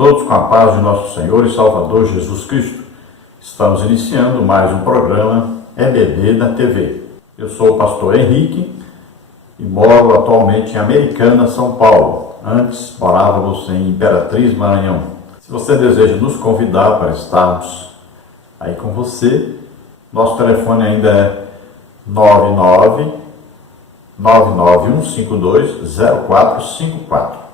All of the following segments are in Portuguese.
todos com a paz de nosso Senhor e Salvador Jesus Cristo. Estamos iniciando mais um programa EBD da TV. Eu sou o pastor Henrique e moro atualmente em Americana, São Paulo. Antes morávamos em Imperatriz, Maranhão. Se você deseja nos convidar para estarmos aí com você, nosso telefone ainda é 99991520454.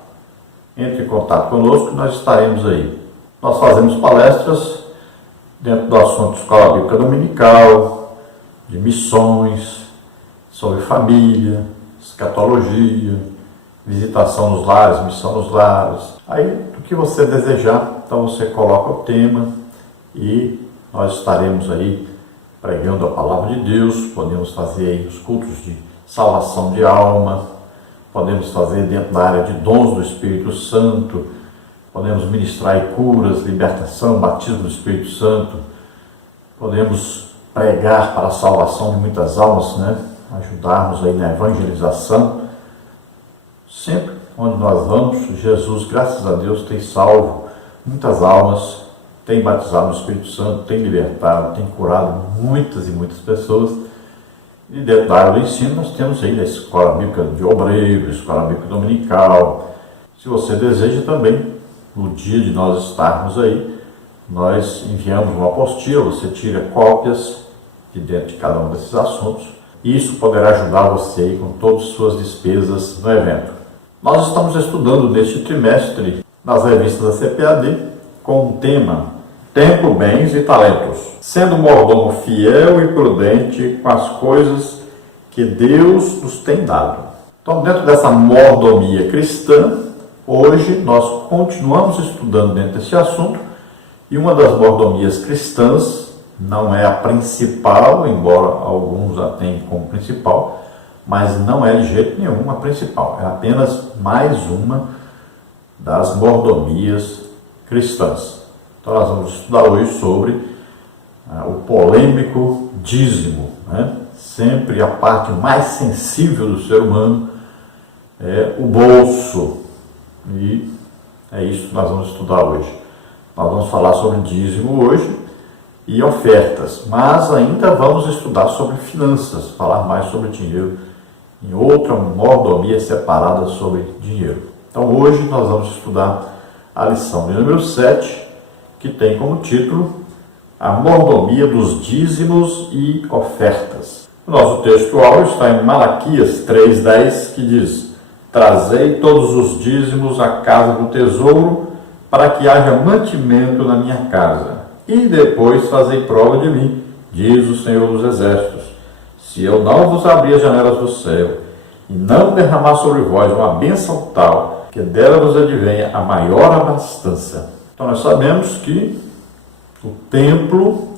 Entre em contato conosco, nós estaremos aí. Nós fazemos palestras dentro do assunto Escola Bíblica Dominical, de missões, sobre família, escatologia, visitação nos lares, missão nos lares. Aí, do que você desejar, então você coloca o tema e nós estaremos aí pregando a palavra de Deus. Podemos fazer aí os cultos de salvação de alma, podemos fazer dentro da área de dons do Espírito Santo, podemos ministrar aí curas, libertação, batismo do Espírito Santo, podemos pregar para a salvação de muitas almas, ajudarmos aí na evangelização. Sempre onde nós vamos, Jesus, graças a Deus, tem salvo muitas almas, tem batizado no Espírito Santo, tem libertado, tem curado muitas e muitas pessoas. E dentro da área do ensino nós temos aí a Escola Bíblica de Obreiro, a Escola Bíblica Dominical. Se você deseja também, no dia de nós estarmos aí, nós enviamos uma apostila, você tira cópias de dentro de cada um desses assuntos. E isso poderá ajudar você aí com todas as suas despesas no evento. Nós estamos estudando neste trimestre, nas revistas da CPAD, com o tema Tempo, Bens e Talentos, sendo mordomo fiel e prudente com as coisas que Deus nos tem dado. Então, dentro dessa mordomia cristã, hoje nós continuamos estudando dentro desse assunto, e uma das mordomias cristãs, não é a principal, embora alguns a tenham como principal, mas não é de jeito nenhum a principal, é apenas mais uma das mordomias cristãs. Então nós vamos estudar hoje sobre o polêmico dízimo. Sempre a parte mais sensível do ser humano é o bolso. E é isso que nós vamos estudar hoje. Nós vamos falar sobre dízimo hoje e ofertas, mas ainda vamos estudar sobre finanças, falar mais sobre dinheiro em outra mordomia separada sobre dinheiro. Então hoje nós vamos estudar a lição de número 7, que tem como título a mordomia dos dízimos e ofertas. O nosso textual está em Malaquias 3,10, que diz: Trazei todos os dízimos à casa do tesouro, para que haja mantimento na minha casa, e depois fazei prova de mim, diz o Senhor dos Exércitos, se eu não vos abrir as janelas do céu, e não derramar sobre vós uma bênção tal, que dela vos advenha a maior abastança. Então nós sabemos que o templo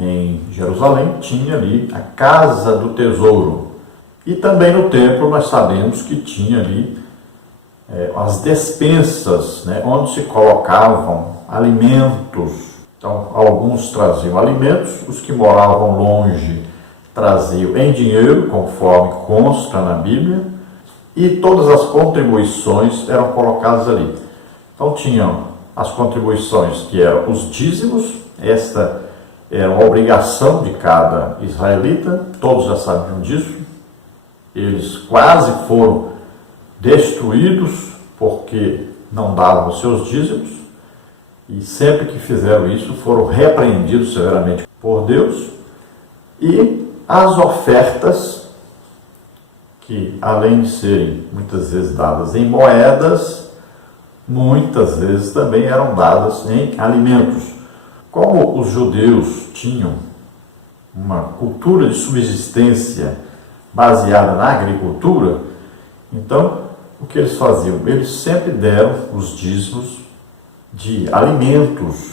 em Jerusalém tinha ali a casa do tesouro. E também no templo nós sabemos que tinha ali as despensas, onde se colocavam alimentos. Então alguns traziam alimentos, os que moravam longe traziam em dinheiro, conforme consta na Bíblia, e todas as contribuições eram colocadas ali. Então tinham as contribuições que eram os dízimos, esta era uma obrigação de cada israelita, todos já sabiam disso, eles quase foram destruídos porque não davam os seus dízimos, e sempre que fizeram isso foram repreendidos severamente por Deus. E as ofertas, que além de serem muitas vezes dadas em moedas, muitas vezes também eram dadas em alimentos. Como os judeus tinham uma cultura de subsistência baseada na agricultura, então o que eles faziam? Eles sempre deram os dízimos de alimentos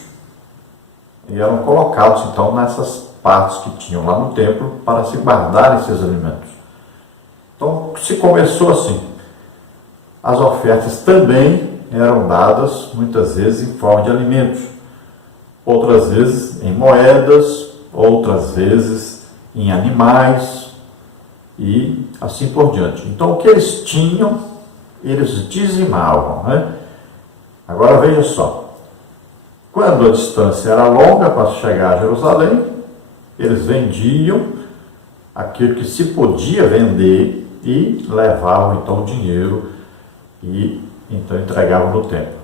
e eram colocados então nessas partes que tinham lá no templo para se guardar esses alimentos. Então se começou assim. As ofertas também eram dadas muitas vezes em forma de alimentos, outras vezes em moedas, outras vezes em animais e assim por diante. Então o que eles tinham, eles dizimavam, Agora veja só, quando a distância era longa para chegar a Jerusalém, eles vendiam aquilo que se podia vender e levavam então o dinheiro e então entregavam no templo.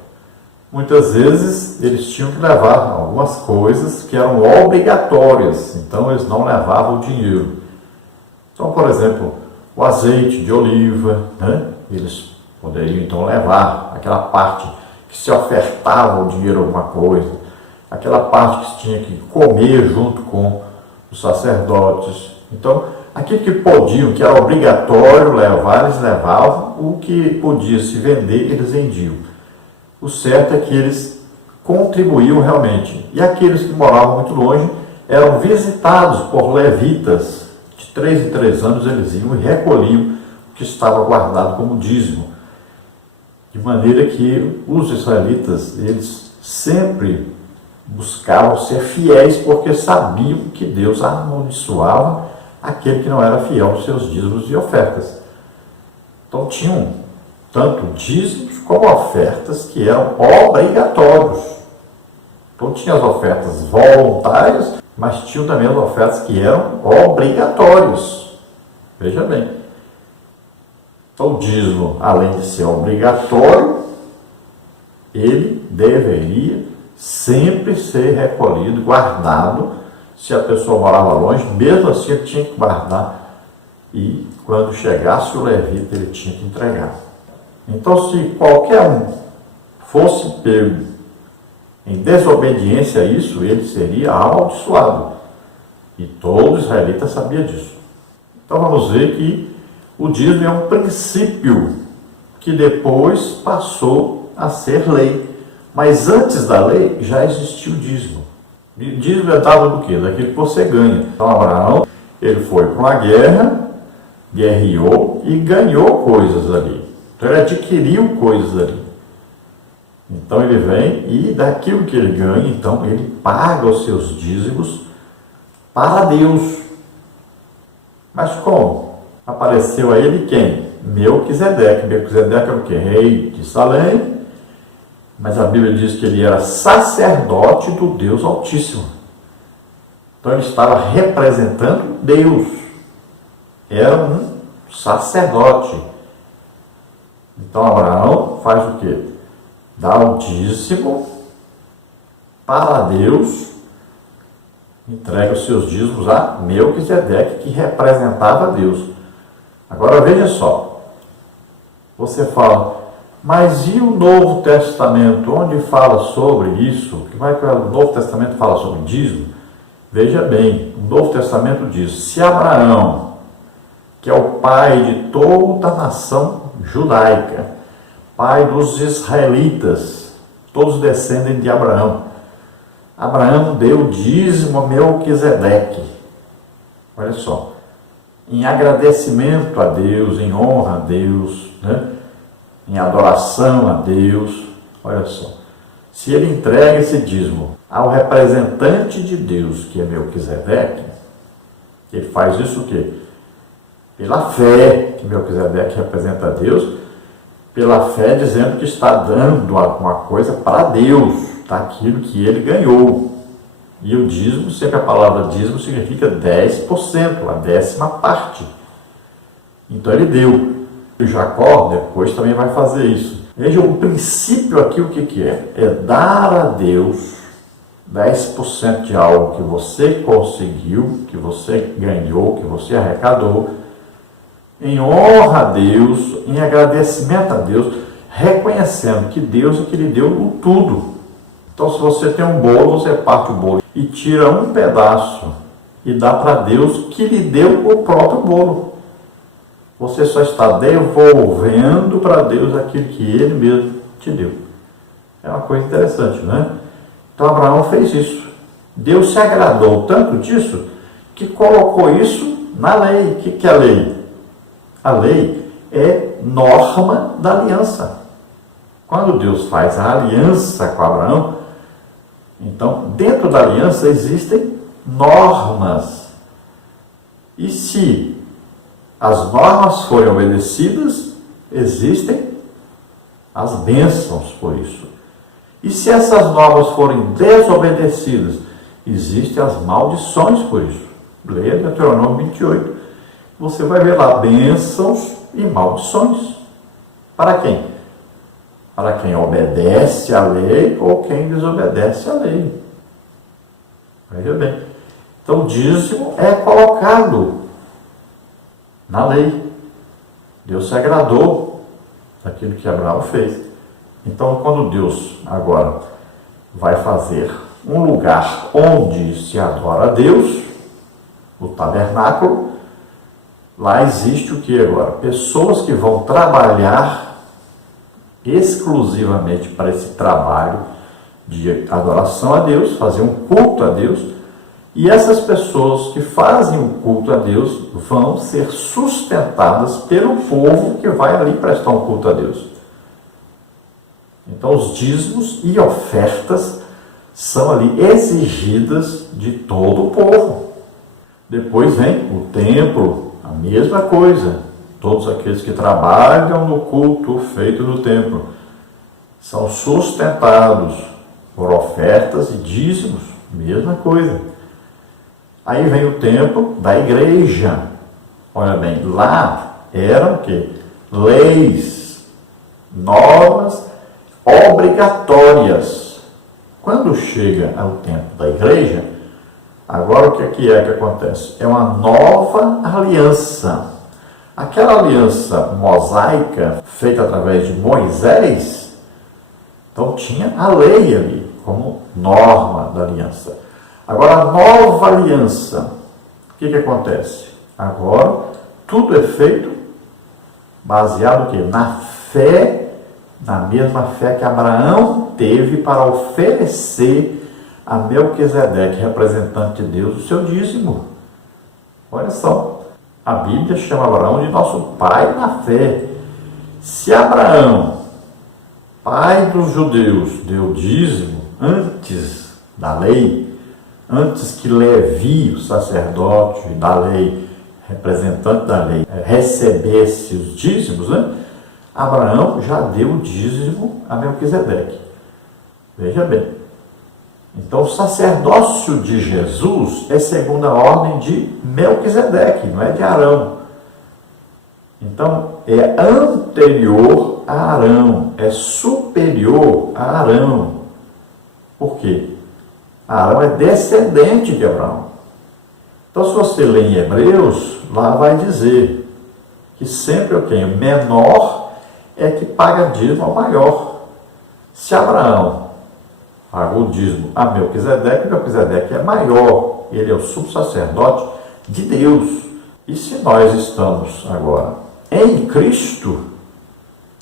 Muitas vezes eles tinham que levar algumas coisas que eram obrigatórias, então eles não levavam o dinheiro. Então, por exemplo, o azeite de oliva, né? Eles poderiam então levar aquela parte que se ofertava o dinheiro alguma coisa, aquela parte que se tinha que comer junto com os sacerdotes. Então, aquilo que podiam, que era obrigatório levar, eles levavam, o que podia se vender, eles vendiam. O certo é que eles contribuíam realmente. E aqueles que moravam muito longe eram visitados por levitas. De 3 em 3 anos eles iam e recolhiam o que estava guardado como dízimo. De maneira que os israelitas, eles sempre buscavam ser fiéis porque sabiam que Deus amaldiçoava aquele que não era fiel aos seus dízimos e ofertas. Então tinham tanto dízimos como ofertas que eram obrigatórios. Então tinha as ofertas voluntárias, mas tinham também as ofertas que eram obrigatórias. Veja bem. Então o dízimo, além de ser obrigatório, ele deveria sempre ser recolhido, guardado. Se a pessoa morava longe, mesmo assim ele tinha que guardar e quando chegasse o levita ele tinha que entregar. Então, se qualquer um fosse pego em desobediência a isso, ele seria amaldiçoado. E todo israelita sabia disso. Então, vamos ver que o dízimo é um princípio que depois passou a ser lei. Mas antes da lei já existia o dízimo. O dízimo é dado do quê? Daquilo que você ganha. Então, Abraão, ele foi para uma guerra, guerreou e ganhou coisas ali. Então ele adquiriu coisas ali. Então ele vem e daquilo que ele ganha, então ele paga os seus dízimos para Deus. Mas como? Apareceu a ele quem? Melquisedeque. Melquisedeque é o quê? Rei de Salém. Mas a Bíblia diz que ele era sacerdote do Deus Altíssimo. Então ele estava representando Deus. Era um sacerdote. Então Abraão faz o quê? Dá o dízimo para Deus, entrega os seus dízimos a Melquisedeque, que representava Deus. Agora veja só, você fala, mas e o Novo Testamento? Onde fala sobre isso? Como é que o Novo Testamento fala sobre dízimo? Veja bem, o Novo Testamento diz, se Abraão, que é o pai de toda a nação judaica, pai dos israelitas, todos descendem de Abraão. Abraão deu dízimo a Melquisedeque. Olha só, em agradecimento a Deus, em honra a Deus, né? Em adoração a Deus. Olha só, se ele entrega esse dízimo ao representante de Deus, que é Melquisedeque, ele faz isso o quê? Pela fé, que Melquisedeque representa a Deus, pela fé dizendo que está dando alguma coisa para Deus, daquilo que ele ganhou. E o dízimo, sempre a palavra dízimo significa 10%, a 10ª parte. Então ele deu. E Jacó depois também vai fazer isso. Veja, o princípio aqui o que é? É dar a Deus 10% de algo que você conseguiu, que você ganhou, que você arrecadou, em honra a Deus, em agradecimento a Deus, reconhecendo que Deus é que lhe deu o tudo. Então, se você tem um bolo, você parte o bolo e tira um pedaço e dá para Deus que lhe deu o próprio bolo. Você só está devolvendo para Deus aquilo que Ele mesmo te deu. É uma coisa interessante, né? Então, Abraão fez isso. Deus se agradou tanto disso que colocou isso na lei. O que é a lei? A lei é norma da aliança. Quando Deus faz a aliança com Abraão, então, dentro da aliança existem normas. E se as normas forem obedecidas, existem as bênçãos por isso. E se essas normas forem desobedecidas, existem as maldições por isso. Leia Deuteronômio 28. Você vai ver lá bênçãos e maldições. Para quem? Para quem obedece à lei ou quem desobedece à lei. Veja bem. Então o dízimo é colocado na lei. Deus se agradou daquilo que Abraão fez. Então quando Deus agora vai fazer um lugar onde se adora a Deus, o tabernáculo, lá existe o que agora? Pessoas que vão trabalhar exclusivamente para esse trabalho de adoração a Deus, fazer um culto a Deus, e essas pessoas que fazem o culto a Deus vão ser sustentadas pelo povo que vai ali prestar um culto a Deus. Então os dízimos e ofertas são ali exigidas de todo o povo. Depois vem o templo, a mesma coisa. Todos aqueles que trabalham no culto feito no templo são sustentados por ofertas e dízimos, mesma coisa. Aí vem o tempo da igreja. Olha bem, lá eram o quê? Leis, normas obrigatórias. Quando chega ao tempo da igreja, agora o que é que acontece? É uma nova aliança. Aquela aliança mosaica feita através de Moisés, então tinha a lei ali como norma da aliança. Agora a nova aliança, o que acontece? Agora tudo é feito baseado no quê? Na fé, na mesma fé que Abraão teve para oferecer a Melquisedeque, representante de Deus, o seu dízimo. Olha só, a Bíblia chama Abraão de nosso pai na fé. Se Abraão, pai dos judeus, deu dízimo antes da lei, antes que Levi, o sacerdote da lei, representante da lei, recebesse os dízimos, né? Abraão já deu o dízimo a Melquisedeque. Veja bem. Então, o sacerdócio de Jesus é segundo a ordem de Melquisedeque, não é de Arão. Então, é anterior a Arão, é superior a Arão. Por quê? Arão é descendente de Abraão. Então, se você lê em Hebreus, lá vai dizer que sempre o quem? Menor é que paga dízimo ao maior. Se Abraão pagou o dízimo a Melquisedeque, Melquisedeque é maior, ele é o subsacerdote de Deus. E se nós estamos agora em Cristo,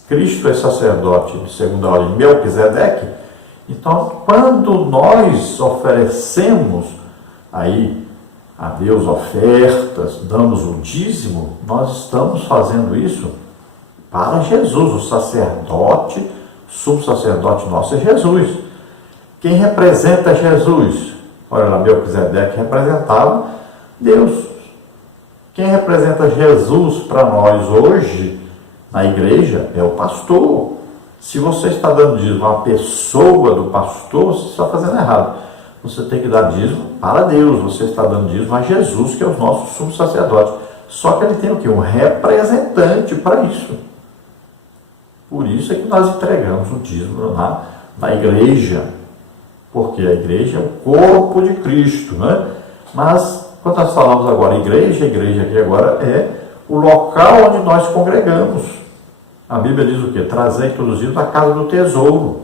Cristo é sacerdote de segunda ordem de Melquisedeque, então quando nós oferecemos aí a Deus ofertas, damos o dízimo, nós estamos fazendo isso para Jesus, o sacerdote, subsacerdote nosso é Jesus. Quem representa Jesus? Olha lá, Melquisedeque representava Deus. Quem representa Jesus para nós hoje, na igreja, é o pastor. Se você está dando dízimo a uma pessoa do pastor, você está fazendo errado. Você tem que dar dízimo para Deus. Você está dando dízimo a Jesus, que é o nosso subsacerdote. Só que ele tem o quê? Um representante para isso. Por isso é que nós entregamos o dízimo na igreja. Porque a igreja é o corpo de Cristo, né? Mas, quando nós falamos agora igreja aqui agora é o local onde nós congregamos. A Bíblia diz o quê? Trazei todos os dias a casa do tesouro.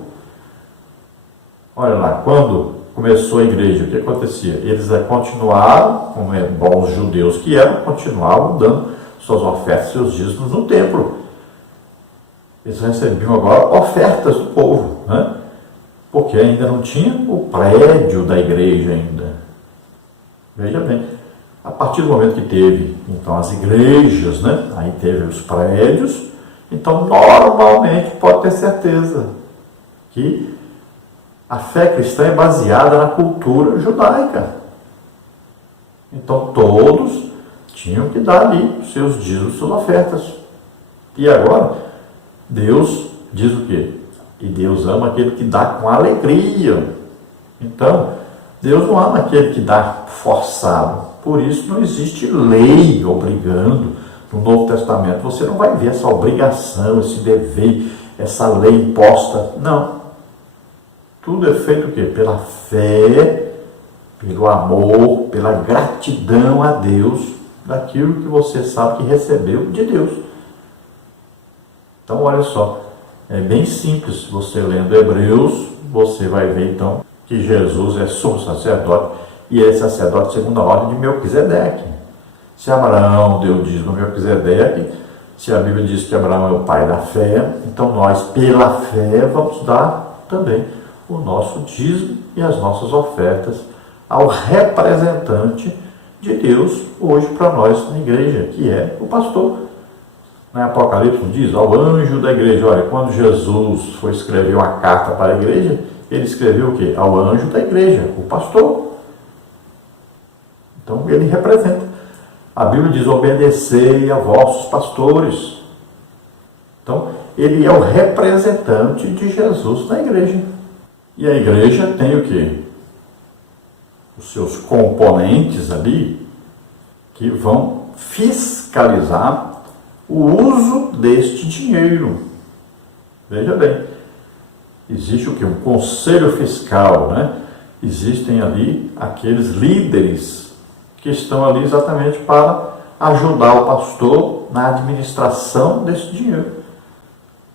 Olha lá, quando começou a igreja, o que acontecia? Eles continuaram, como bons judeus que eram, continuavam dando suas ofertas, seus dízimos no templo. Eles recebiam agora ofertas do povo, né? Porque ainda não tinha o prédio da igreja ainda. Veja bem, a partir do momento que teve, então, as igrejas, né? Aí teve os prédios, então, normalmente, pode ter certeza que a fé cristã é baseada na cultura judaica. Então, todos tinham que dar ali os seus dízimos, suas ofertas. E agora, Deus diz o quê? E Deus ama aquele que dá com alegria. Então, Deus não ama aquele que dá forçado. Por isso não existe lei obrigando. No Novo Testamento você não vai ver essa obrigação, esse dever, essa lei imposta. Não. Tudo é feito o quê? Pela fé, pelo amor, pela gratidão a Deus, daquilo que você sabe que recebeu de Deus. Então, olha só, é bem simples. Você lendo Hebreus, você vai ver então que Jesus é sumo sacerdote e é sacerdote segundo a ordem de Melquisedeque. Se Abraão deu dízimo a Melquisedeque, se a Bíblia diz que Abraão é o pai da fé, então nós, pela fé, vamos dar também o nosso dízimo e as nossas ofertas ao representante de Deus hoje para nós na igreja, que é o pastor. Na Apocalipse diz, ao anjo da igreja. Olha, quando Jesus foi escrever uma carta para a igreja, ele escreveu o quê? Ao anjo da igreja, o pastor. Então ele representa. A Bíblia diz, obedecei a vossos pastores. Então, ele é o representante de Jesus na igreja. E a igreja tem o quê? Os seus componentes ali, que vão fiscalizar o uso deste dinheiro. Veja bem, existe o quê? Um conselho fiscal, né? Existem ali aqueles líderes que estão ali exatamente para ajudar o pastor na administração desse dinheiro.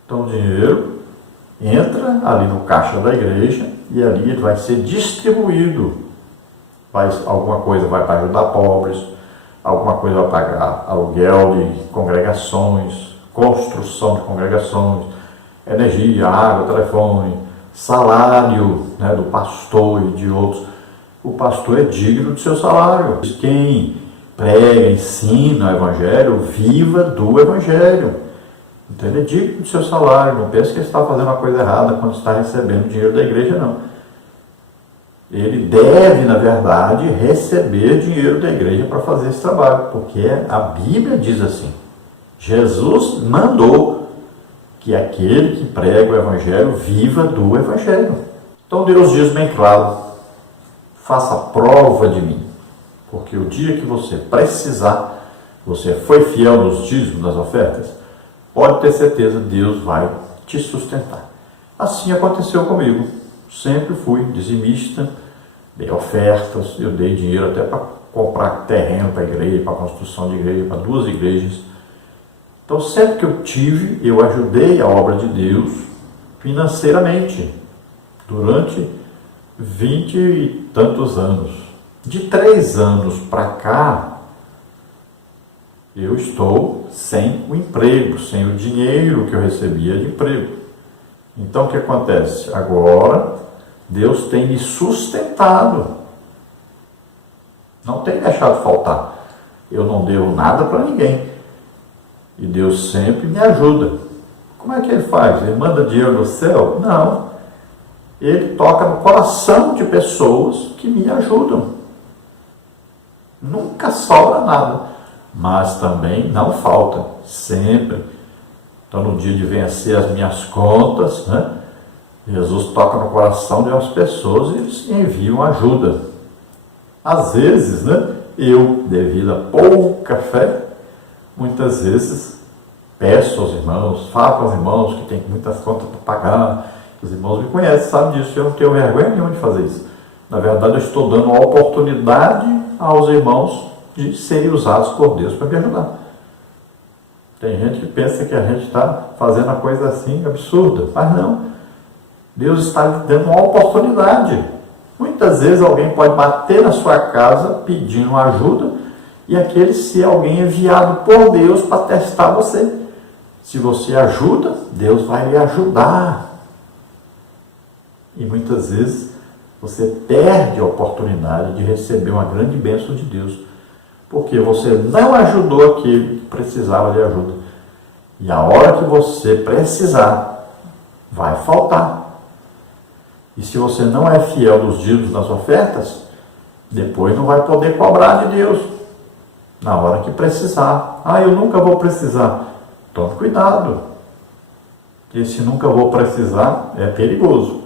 Então o dinheiro entra ali no caixa da igreja e ali ele vai ser distribuído. Alguma coisa vai para ajudar pobres, alguma coisa vai pagar aluguel de congregações, construção de congregações, energia, água, telefone, salário, né, do pastor e de outros. O pastor é digno do seu salário. Quem prega, ensina o evangelho, viva do evangelho. Então ele é digno do seu salário. Não pense que ele está fazendo uma coisa errada quando está recebendo dinheiro da igreja, não. Ele deve, na verdade, receber dinheiro da igreja para fazer esse trabalho, porque a Bíblia diz assim, Jesus mandou que aquele que prega o evangelho viva do evangelho. Então Deus diz bem claro, faça prova de mim, porque o dia que você precisar, você foi fiel nos dízimos, nas ofertas, pode ter certeza, Deus vai te sustentar. Assim aconteceu comigo. Sempre fui dizimista, dei ofertas, eu dei dinheiro até para comprar terreno para a igreja, para a construção de igreja, para 2 igrejas. Então, sempre que eu tive, eu ajudei a obra de Deus financeiramente, durante 20 e tantos anos. De 3 anos para cá, eu estou sem o emprego, sem o dinheiro que eu recebia de emprego. Então, o que acontece? Agora, Deus tem me sustentado. Não tem deixado faltar. Eu não devo nada para ninguém. E Deus sempre me ajuda. Como é que Ele faz? Ele manda dinheiro do céu? Não. Ele toca no coração de pessoas que me ajudam. Nunca sobra nada. Mas também não falta. Sempre. Então, no dia de vencer as minhas contas, né, Jesus toca no coração de umas pessoas e eles enviam ajuda. Às vezes, né, eu, devido a pouca fé, muitas vezes peço aos irmãos, falo com os irmãos que têm muitas contas para pagar. Os irmãos me conhecem, sabem disso, eu não tenho vergonha nenhuma de fazer isso. Na verdade, eu estou dando uma oportunidade aos irmãos de serem usados por Deus para me ajudar. Tem gente que pensa que a gente está fazendo uma coisa assim absurda, mas não. Deus está lhe dando uma oportunidade. Muitas vezes alguém pode bater na sua casa pedindo ajuda e aquele ser alguém enviado por Deus para testar você. Se você ajuda, Deus vai lhe ajudar. E muitas vezes você perde a oportunidade de receber uma grande bênção de Deus, porque você não ajudou aquele que precisava de ajuda. E a hora que você precisar, vai faltar. E se você não é fiel dos dízimos das ofertas, depois não vai poder cobrar de Deus. Na hora que precisar. Eu nunca vou precisar. Tome cuidado. que se nunca vou precisar, é perigoso.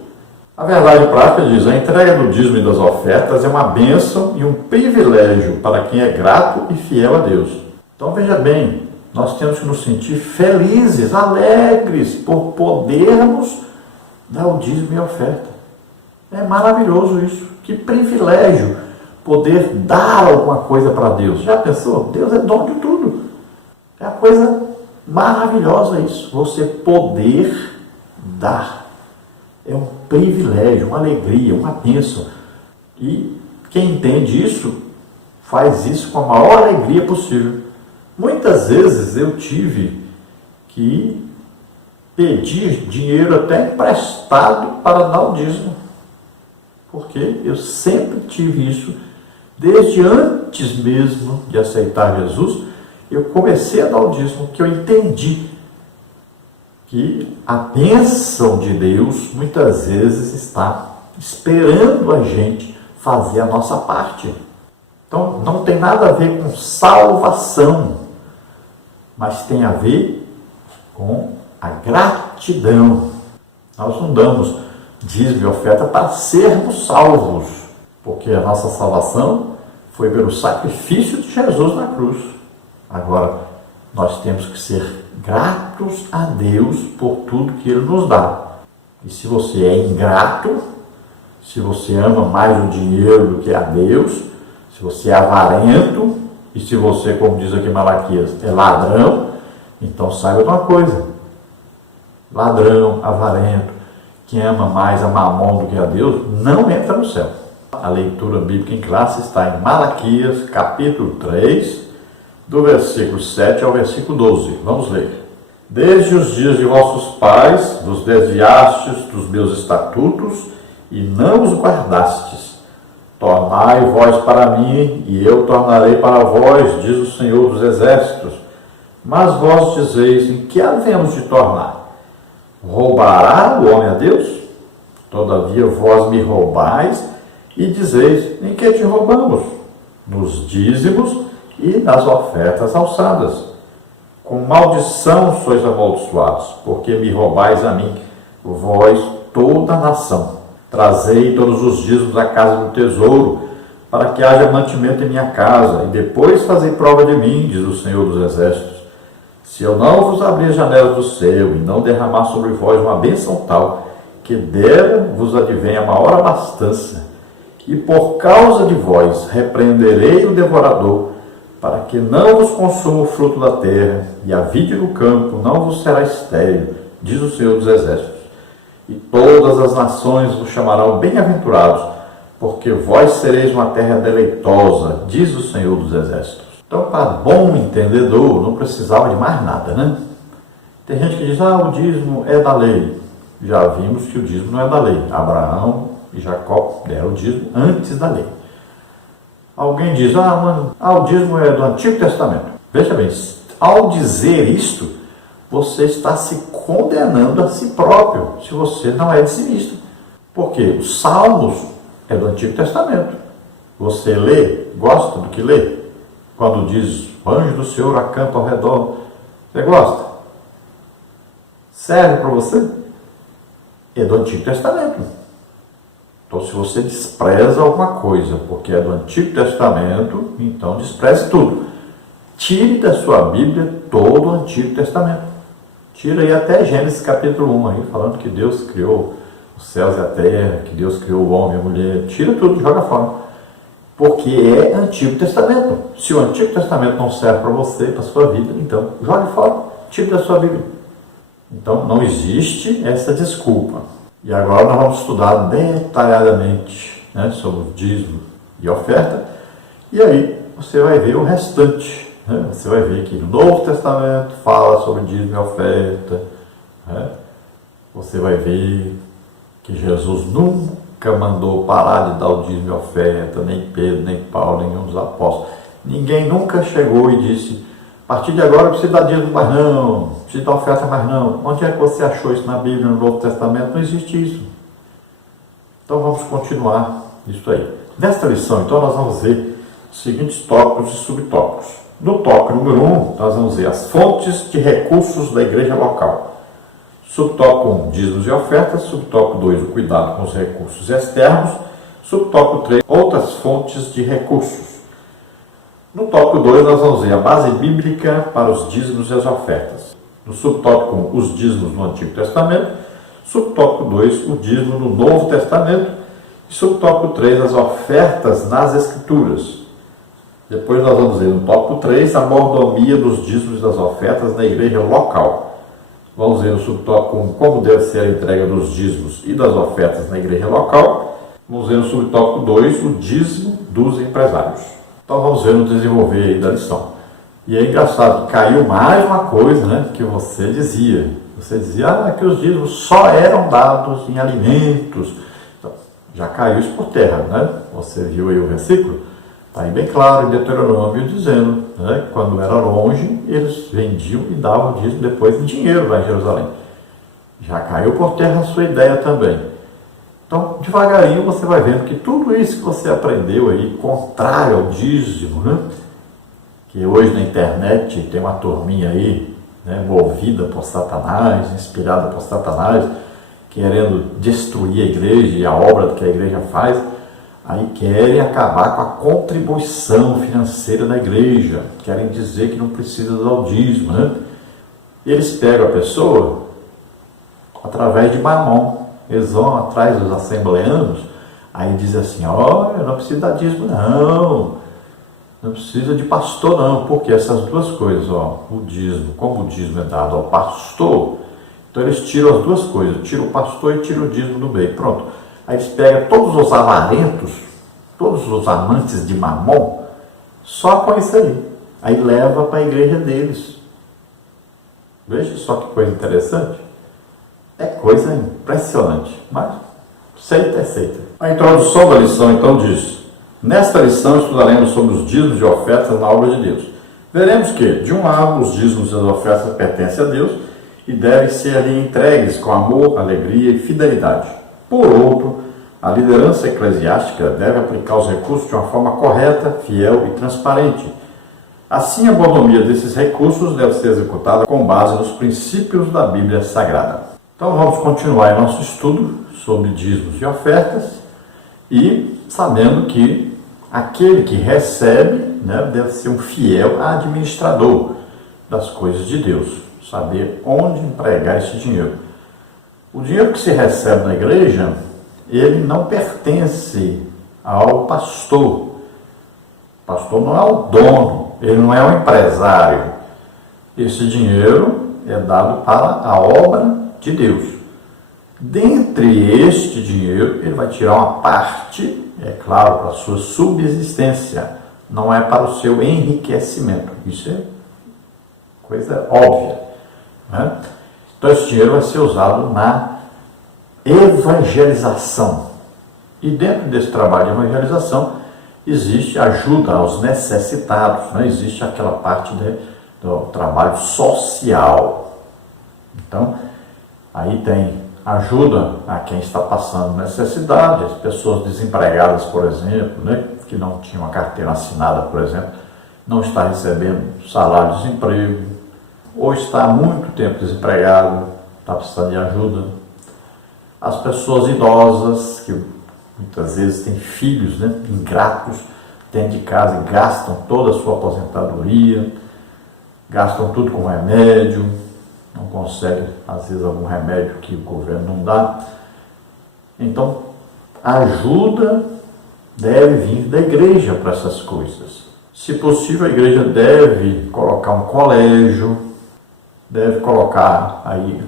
A verdade prática diz: a entrega do dízimo e das ofertas é uma bênção e um privilégio para quem é grato e fiel a Deus. Então veja bem, nós temos que nos sentir felizes, alegres, por podermos dar o dízimo e a oferta. É maravilhoso isso. Que privilégio poder dar alguma coisa para Deus. Já pensou? Deus é dono de tudo. É uma coisa maravilhosa isso. Você poder dar. É um privilégio, uma alegria, uma bênção. E quem entende isso, faz isso com a maior alegria possível. Muitas vezes eu tive que pedir dinheiro até emprestado para dar o dízimo. Porque eu sempre tive isso, desde antes mesmo de aceitar Jesus, eu comecei a dar o dízimo, que eu entendi que a bênção de Deus muitas vezes está esperando a gente fazer a nossa parte. Então não tem nada a ver com salvação, mas tem a ver com a gratidão. Nós não damos dízimo e oferta para sermos salvos, porque a nossa salvação foi pelo sacrifício de Jesus na cruz. Agora, nós temos que ser gratos a Deus por tudo que Ele nos dá. E se você é ingrato, se você ama mais o dinheiro do que a Deus, se você é avarento, e se você, como diz aqui em Malaquias, é ladrão, então saiba de uma coisa: ladrão, avarento, quem ama mais a mamon do que a Deus, não entra no céu. A leitura bíblica em classe está em Malaquias, capítulo 3, do versículo 7 ao versículo 12. Vamos ler. Desde os dias de vossos pais, vos desviastes dos meus estatutos e não os guardastes. Tornai vós para mim, e eu tornarei para vós, diz o Senhor dos Exércitos. Mas vós dizeis: em que havemos de tornar? Roubará o homem a Deus? Todavia vós me roubais e dizeis: em que te roubamos? Nos dízimos e nas ofertas alçadas. Com maldição sois amaldiçoados, porque me roubais a mim, vós toda a nação. Trazei todos os dízimos à casa do tesouro, para que haja mantimento em minha casa, e depois fazei prova de mim, diz o Senhor dos Exércitos. Se eu não vos abrir as janelas do céu, e não derramar sobre vós uma bênção tal, que dela vos advém a maior abastança, e por causa de vós repreenderei o devorador, para que não vos consuma o fruto da terra, e a vide no campo não vos será estéril, diz o Senhor dos Exércitos. E todas as nações vos chamarão bem-aventurados, porque vós sereis uma terra deleitosa, diz o Senhor dos Exércitos. Então, para bom entendedor, não precisava de mais nada, né? Tem gente que diz: o dízimo é da lei. Já vimos que o dízimo não é da lei. Abraão e Jacó deram o dízimo antes da lei. Alguém diz: o dízimo é do Antigo Testamento. Veja bem, ao dizer isto, você está se condenando a si próprio, se você não é dizimista. Porque os Salmos é do Antigo Testamento. Você lê, gosta do que lê? Quando diz: o anjo do Senhor acampa ao redor, você gosta? Serve para você? É do Antigo Testamento. Então, se você despreza alguma coisa porque é do Antigo Testamento, então despreze tudo. Tire da sua Bíblia todo o Antigo Testamento. Tira aí até Gênesis capítulo 1, aí, falando que Deus criou os céus e a terra, que Deus criou o homem e a mulher. Tira tudo, joga fora. Porque é Antigo Testamento. Se o Antigo Testamento não serve para você, para a sua vida, então jogue fora, tire da sua Bíblia. Então não existe essa desculpa. E agora nós vamos estudar detalhadamente, né, sobre o dízimo e oferta. E aí você vai ver o restante. Né? Você vai ver que no Novo Testamento fala sobre dízimo e oferta. Né? Você vai ver que Jesus nunca mandou parar de dar o dízimo e oferta, nem Pedro, nem Paulo, nenhum dos apóstolos. Ninguém nunca chegou e disse: a partir de agora não precisa dar dízimo mais não, não precisa dar oferta mais não. Onde é que você achou isso na Bíblia, no Novo Testamento? Não existe isso. Então vamos continuar isso aí. Nesta lição, então, nós vamos ver os seguintes tópicos e subtópicos. No tópico número 1, nós vamos ver as fontes de recursos da igreja local. Subtópico 1, dízimos e ofertas. Subtópico 2, o cuidado com os recursos externos. Subtópico 3, outras fontes de recursos. No tópico 2, nós vamos ver a base bíblica para os dízimos e as ofertas. No subtópico 1, os dízimos no Antigo Testamento. Subtópico 2, o dízimo no Novo Testamento. E subtópico 3, as ofertas nas Escrituras. Depois nós vamos ver no tópico 3, a mordomia dos dízimos e das ofertas na igreja local. Vamos ver no subtópico 1, como deve ser a entrega dos dízimos e das ofertas na igreja local. Vamos ver no subtópico 2, o dízimo dos empresários. Então vamos ver no desenvolver aí da lição. E é engraçado que caiu mais uma coisa, né, que você dizia. Você dizia que os dízimos só eram dados em alimentos. Então, já caiu isso por terra, né? Você viu aí o versículo? Está aí bem claro em Deuteronômio dizendo, né, que quando era longe, eles vendiam e davam o dízimo depois em dinheiro lá em Jerusalém. Já caiu por terra a sua ideia também. Então, devagarinho você vai vendo que tudo isso que você aprendeu aí, contrário ao dízimo, né? Que hoje na internet tem uma turminha aí, né, movida por Satanás, inspirada por Satanás, querendo destruir a igreja e a obra que a igreja faz, aí querem acabar com a contribuição financeira da igreja, querem dizer que não precisa do dízimo, né? Eles pegam a pessoa através de Mamon. Eles vão atrás dos assembleanos, aí dizem assim, eu não preciso dar dízimo não precisa de pastor não, porque essas duas coisas, o dízimo, como o dízimo é dado ao pastor, então eles tiram as duas coisas, tiram o pastor e tiram o dízimo do meio, pronto. Aí eles pegam todos os avarentos, todos os amantes de Mamon, só com isso aí leva para a igreja deles. Veja só que coisa interessante. É coisa impressionante, mas seita é seita. A introdução da lição então diz: nesta lição estudaremos sobre os dízimos e ofertas na obra de Deus. Veremos que, de um lado, os dízimos e as ofertas pertencem a Deus e devem ser ali entregues com amor, alegria e fidelidade. Por outro, a liderança eclesiástica deve aplicar os recursos de uma forma correta, fiel e transparente. Assim, a mordomia desses recursos deve ser executada com base nos princípios da Bíblia Sagrada. Então vamos continuar nosso estudo sobre dízimos e ofertas e sabendo que aquele que recebe, né, deve ser um fiel administrador das coisas de Deus, saber onde empregar esse dinheiro. O dinheiro que se recebe na igreja, ele não pertence ao pastor. O pastor não é o dono, ele não é o empresário. Esse dinheiro é dado para a obra de Deus. Dentre este dinheiro, ele vai tirar uma parte, é claro, para a sua subsistência, não é para o seu enriquecimento. Isso é coisa óbvia, né? Então esse dinheiro vai ser usado na evangelização. E dentro desse trabalho de evangelização, existe ajuda aos necessitados, né? Existe aquela parte do trabalho social. Então, aí tem ajuda a quem está passando necessidade, as pessoas desempregadas, por exemplo, né, que não tinham uma carteira assinada, por exemplo, não está recebendo salário de desemprego, ou está há muito tempo desempregado, está precisando de ajuda. As pessoas idosas, que muitas vezes têm filhos, né, ingratos, dentro de casa e gastam toda a sua aposentadoria, gastam tudo com remédio, não consegue, às vezes, algum remédio que o governo não dá. Então, a ajuda deve vir da igreja para essas coisas. Se possível, a igreja deve colocar um colégio, deve colocar aí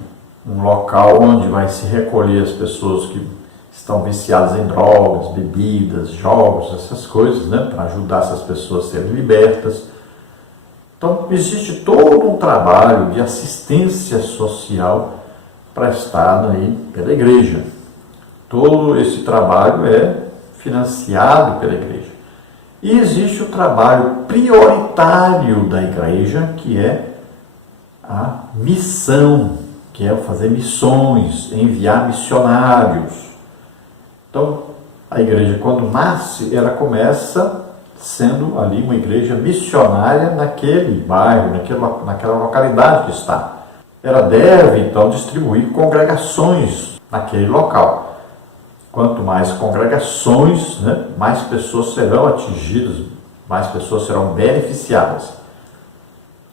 um local onde vai se recolher as pessoas que estão viciadas em drogas, bebidas, jogos, essas coisas, né, para ajudar essas pessoas a serem libertas. Então, existe todo um trabalho de assistência social prestado aí pela igreja. Todo esse trabalho é financiado pela igreja. E existe o trabalho prioritário da igreja, que é a missão, que é fazer missões, enviar missionários. Então, a igreja, quando nasce, ela começa sendo ali uma igreja missionária naquele bairro, naquela localidade que está. ela deve então distribuir congregações naquele local. Quanto mais congregações, né, mais pessoas serão atingidas, mais pessoas serão beneficiadas.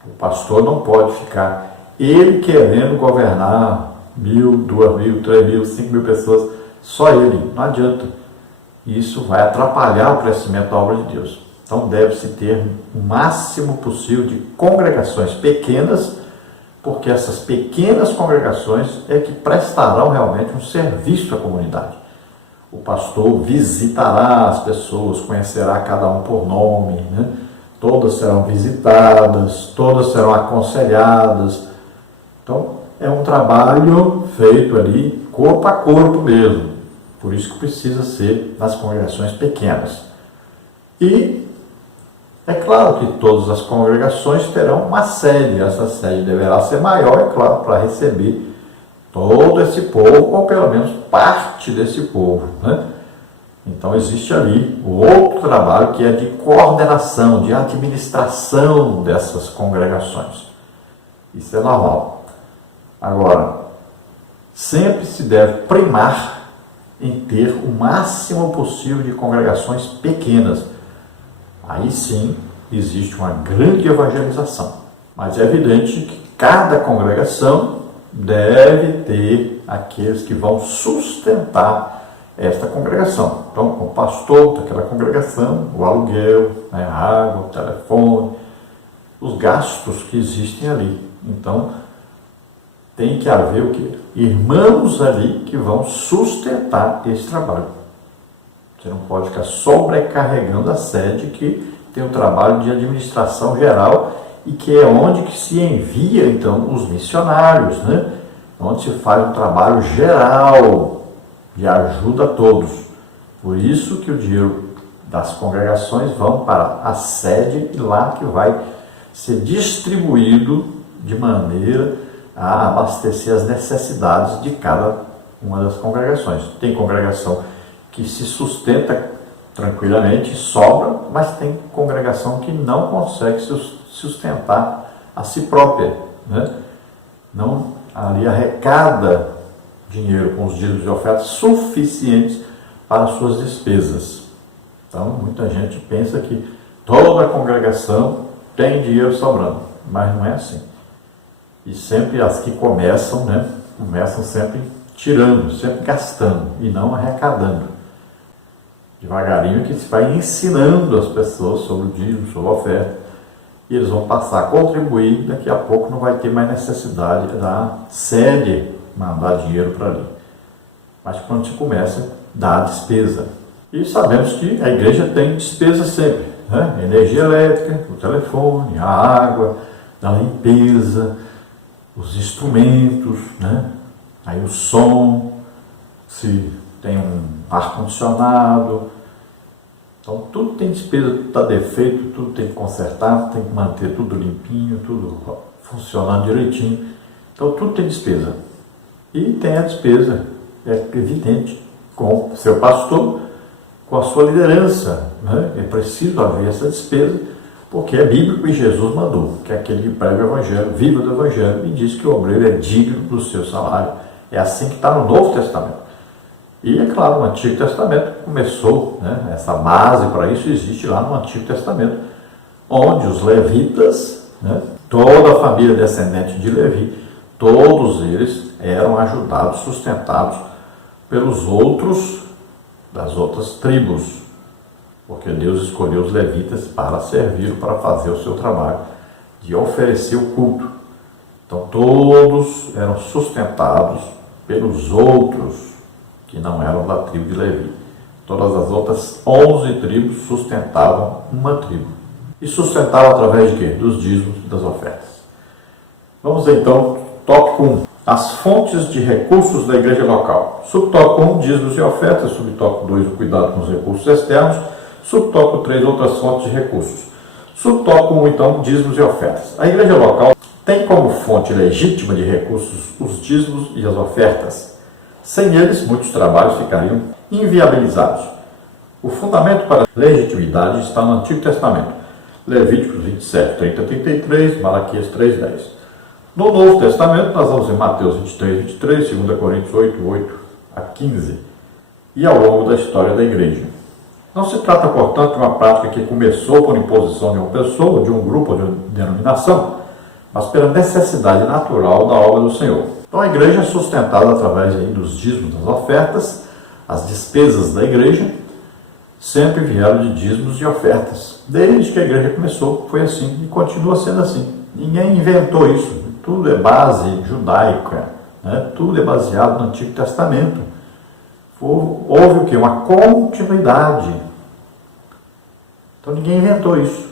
O pastor não pode ficar ele querendo governar 1.000, 2.000, 3.000, 5.000 pessoas, só ele, não adianta. Isso vai atrapalhar o crescimento da obra de Deus. Então deve-se ter o máximo possível de congregações pequenas, porque essas pequenas congregações é que prestarão realmente um serviço à comunidade. O pastor visitará as pessoas, conhecerá cada um por nome, né? Todas serão visitadas, todas serão aconselhadas. Então, é um trabalho feito ali corpo a corpo mesmo. Por isso que precisa ser nas congregações pequenas. E é claro que todas as congregações terão uma sede. Essa sede deverá ser maior, é claro, para receber todo esse povo, ou pelo menos parte desse povo, né? Então existe ali o outro trabalho que é de coordenação, de administração dessas congregações. Isso é normal. Agora, sempre se deve primar em ter o máximo possível de congregações pequenas. Aí sim existe uma grande evangelização. Mas é evidente que cada congregação deve ter aqueles que vão sustentar esta congregação. Então, o pastor daquela congregação, o aluguel, né, a água, o telefone, os gastos que existem ali. Então, tem que haver o quê? Irmãos ali que vão sustentar esse trabalho. Você não pode ficar sobrecarregando a sede que tem o trabalho de administração geral e que é onde que se envia, então, os missionários, né? Onde se faz um trabalho geral de ajuda a todos. Por isso que o dinheiro das congregações vão para a sede e lá que vai ser distribuído de maneira a abastecer as necessidades de cada uma das congregações. Tem congregação que se sustenta tranquilamente, sobra, mas tem congregação que não consegue sustentar a si própria, né? Não ali arrecada dinheiro com os dízimos e ofertas suficientes para suas despesas. Então, muita gente pensa que toda congregação tem dinheiro sobrando, mas não é assim. E sempre as que começam, né, começam sempre tirando, sempre gastando e não arrecadando. Devagarinho que se vai ensinando as pessoas sobre o dízimo, sobre a oferta, e eles vão passar a contribuir, daqui a pouco não vai ter mais necessidade da sede mandar dinheiro para ali. Mas quando se começa, dá a despesa. E sabemos que a igreja tem despesa sempre, né? Energia elétrica, o telefone, a água, a limpeza, os instrumentos, né? Aí o som, se tem um ar-condicionado. Então tudo tem despesa, tudo está defeito, tudo tem que consertar, tem que manter tudo limpinho, tudo funcionando direitinho. Então tudo tem despesa. E tem a despesa, é evidente, com o seu pastor, com a sua liderança, né? É preciso haver essa despesa, porque é bíblico e Jesus mandou, que é aquele que prega o Evangelho, viva do Evangelho, e diz que o obreiro é digno do seu salário. É assim que está no Novo Testamento. E, é claro, o Antigo Testamento começou, né? Essa base para isso existe lá no Antigo Testamento, onde os levitas, né? Toda a família descendente de Levi, todos eles eram ajudados, sustentados pelos outros, das outras tribos, porque Deus escolheu os levitas para servir, para fazer o seu trabalho, de oferecer o culto. Então todos eram sustentados pelos outros, que não eram da tribo de Levi. Todas as outras 11 tribos sustentavam uma tribo. E sustentavam através de quê? Dos dízimos e das ofertas. Vamos então, tópico 1. As fontes de recursos da igreja local. Subtópico 1, dízimos e ofertas. Subtópico 2, o cuidado com os recursos externos. Subtópico 3, outras fontes de recursos. Subtópico 1, então, dízimos e ofertas. A igreja local tem como fonte legítima de recursos os dízimos e as ofertas. Sem eles, muitos trabalhos ficariam inviabilizados. O fundamento para a legitimidade está no Antigo Testamento. Levíticos 27, 30 a 33, Malaquias 3, 10. No Novo Testamento, nós vamos em Mateus 23, 23, 2 Coríntios 8, 8 a 15, e ao longo da história da igreja. Não se trata, portanto, de uma prática que começou por imposição de uma pessoa, de um grupo ou de uma denominação, mas pela necessidade natural da obra do Senhor. Então a igreja é sustentada através aí dos dízimos, das ofertas. As despesas da igreja sempre vieram de dízimos e ofertas. Desde que a igreja começou, foi assim e continua sendo assim. Ninguém inventou isso. Tudo é base judaica, né? Tudo é baseado no Antigo Testamento. Houve o quê? Uma continuidade. Então ninguém inventou isso.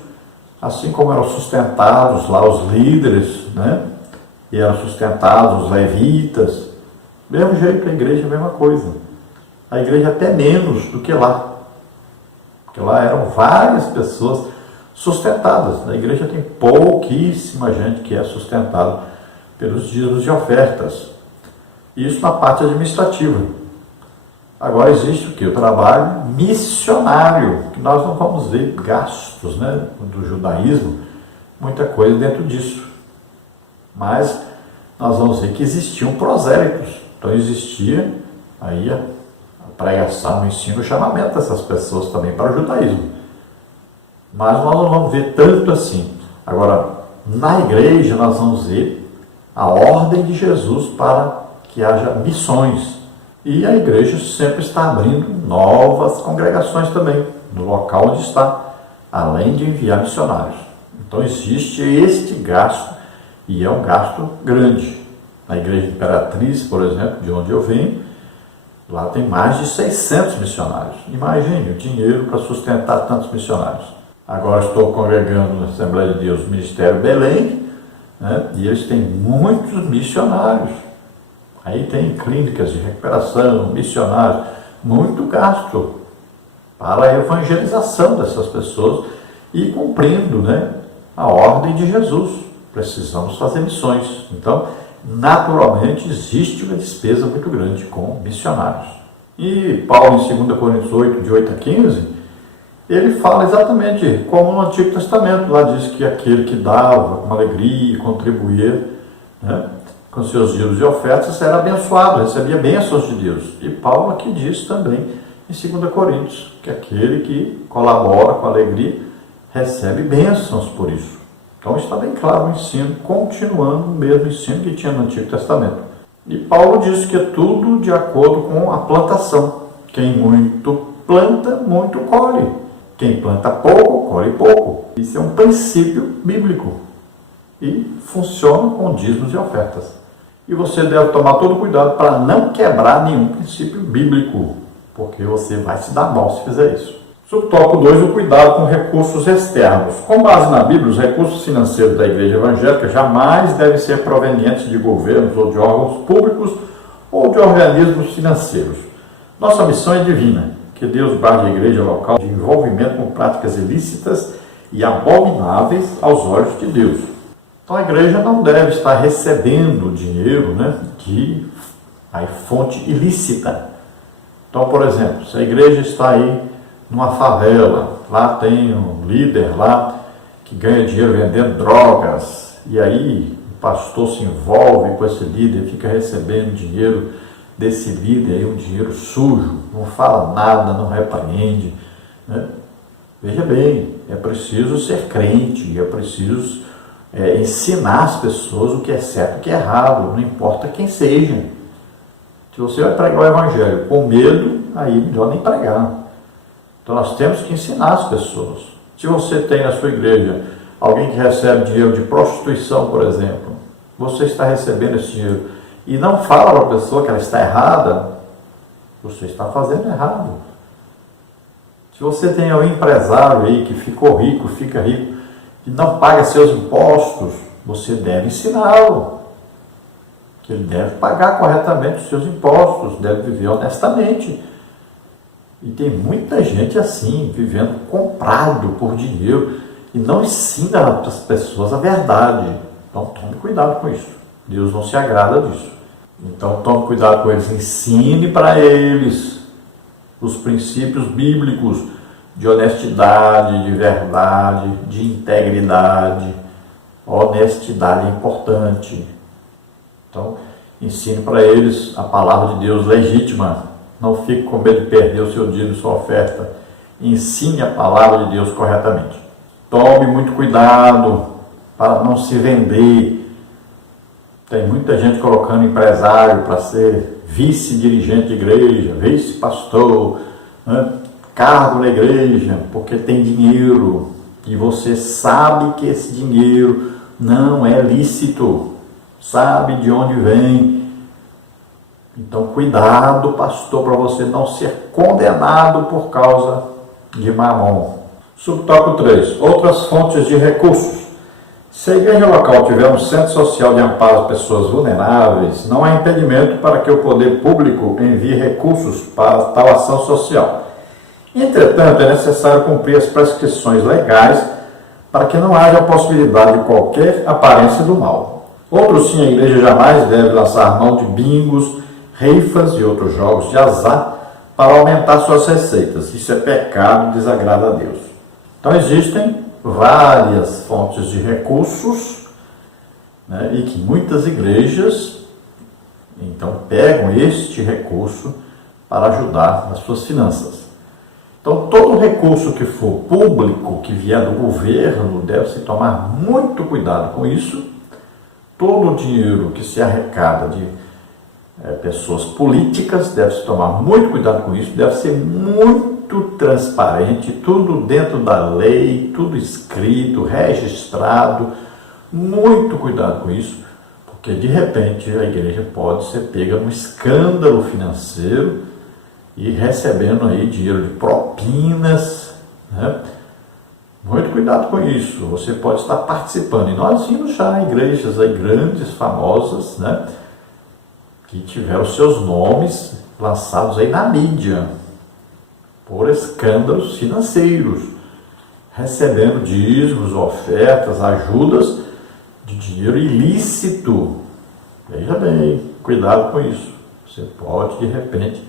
Assim como eram sustentados lá os líderes, né? E eram sustentados os levitas. Do mesmo jeito, a igreja é a mesma coisa. A igreja até menos do que lá. Porque lá eram várias pessoas sustentadas. Na igreja tem pouquíssima gente que é sustentada pelos dízimos e ofertas. Isso na parte administrativa. Agora existe o quê? O trabalho missionário, que nós não vamos ver gastos, né, do judaísmo, muita coisa dentro disso. Mas nós vamos ver que existiam prosélitos. Então existia aí a pregação, o ensino, o chamamento dessas pessoas também para o judaísmo. Mas nós não vamos ver tanto assim. Agora, na igreja nós vamos ver a ordem de Jesus para que haja missões. E a igreja sempre está abrindo novas congregações também, no local onde está, além de enviar missionários. Então existe este gasto, e é um gasto grande. Na igreja Imperatriz, por exemplo, de onde eu venho, lá tem mais de 600 missionários. Imagine o dinheiro para sustentar tantos missionários. Agora estou congregando na Assembleia de Deus, no Ministério Belém, né, e eles têm muitos missionários. Aí tem clínicas de recuperação, missionários, muito gasto para a evangelização dessas pessoas e cumprindo, né, a ordem de Jesus. Precisamos fazer missões. Então, naturalmente, existe uma despesa muito grande com missionários. E Paulo, em 2 Coríntios 8, de 8 a 15, ele fala exatamente como no Antigo Testamento. Lá diz que aquele que dava com alegria, contribuía, né, com seus dízimos e ofertas, era abençoado, recebia bênçãos de Deus. E Paulo aqui diz também, em 2 Coríntios, que aquele que colabora com alegria, recebe bênçãos por isso. Então está bem claro o ensino, continuando o mesmo ensino que tinha no Antigo Testamento. E Paulo diz que é tudo de acordo com a plantação. Quem muito planta, muito colhe. Quem planta pouco, colhe pouco. Isso é um princípio bíblico. E funciona com dízimos e ofertas. E você deve tomar todo cuidado para não quebrar nenhum princípio bíblico, porque você vai se dar mal se fizer isso. Subtópico 2, o cuidado com recursos externos. Com base na Bíblia, os recursos financeiros da igreja evangélica jamais devem ser provenientes de governos ou de órgãos públicos ou de organismos financeiros. Nossa missão é divina, que Deus guarde a igreja local de envolvimento com práticas ilícitas e abomináveis aos olhos de Deus. Então a igreja não deve estar recebendo dinheiro, né, de fonte ilícita. Então, por exemplo, se a igreja está aí numa favela, lá tem um líder lá que ganha dinheiro vendendo drogas, e aí o pastor se envolve com esse líder, fica recebendo dinheiro desse líder, aí um dinheiro sujo, não fala nada, não repreende, né? Veja bem, é preciso ser crente, é preciso ensinar as pessoas o que é certo e o que é errado, não importa quem seja. Se você vai pregar o evangelho com medo, aí melhor nem pregar. Então nós temos que ensinar as pessoas. Se você tem na sua igreja alguém que recebe dinheiro de prostituição, por exemplo, você está recebendo esse dinheiro e não fala para a pessoa que ela está errada, você está fazendo errado. Se você tem um empresário aí que ficou rico, fica rico, e não paga seus impostos, você deve ensiná-lo que ele deve pagar corretamente os seus impostos, deve viver honestamente. E tem muita gente assim, vivendo comprado por dinheiro, e não ensina as pessoas a verdade. Então tome cuidado com isso. Deus não se agrada disso. Então tome cuidado com eles, ensine para eles os princípios bíblicos de honestidade, de verdade, de integridade. honestidade é importante. Então, ensine para eles a palavra de Deus legítima. Não fique com medo de perder o seu dízimo e sua oferta. Ensine a palavra de Deus corretamente. Tome muito cuidado para não se vender. Tem muita gente colocando empresário para ser vice-dirigente de igreja, vice-pastor, né? Cargo na igreja, porque tem dinheiro. E você sabe que esse dinheiro não é lícito. Sabe de onde vem. Então, cuidado, pastor, para você não ser condenado por causa de mamon. Subtópico 3. Outras fontes de recursos. Se a igreja local tiver um centro social de amparo às pessoas vulneráveis, não há impedimento para que o poder público envie recursos para tal ação social. Entretanto, é necessário cumprir as prescrições legais para que não haja a possibilidade de qualquer aparência do mal. Outro sim, a igreja jamais deve lançar mão de bingos, rifas e outros jogos de azar para aumentar suas receitas. Isso é pecado e desagrada a Deus. Então existem várias fontes de recursos, né, e que muitas igrejas então pegam este recurso para ajudar nas suas finanças. Então todo recurso que for público, que vier do governo, deve-se tomar muito cuidado com isso. Todo o dinheiro que se arrecada de pessoas políticas, deve-se tomar muito cuidado com isso, deve ser muito transparente, tudo dentro da lei, tudo escrito, registrado, muito cuidado com isso, porque de repente a igreja pode ser pega num escândalo financeiro e recebendo aí dinheiro de propinas, né? Muito cuidado com isso, você pode estar participando, e nós vimos já igrejas aí grandes, famosas, né, que tiveram seus nomes lançados aí na mídia, por escândalos financeiros, recebendo dízimos, ofertas, ajudas de dinheiro ilícito. Veja bem, cuidado com isso, você pode de repente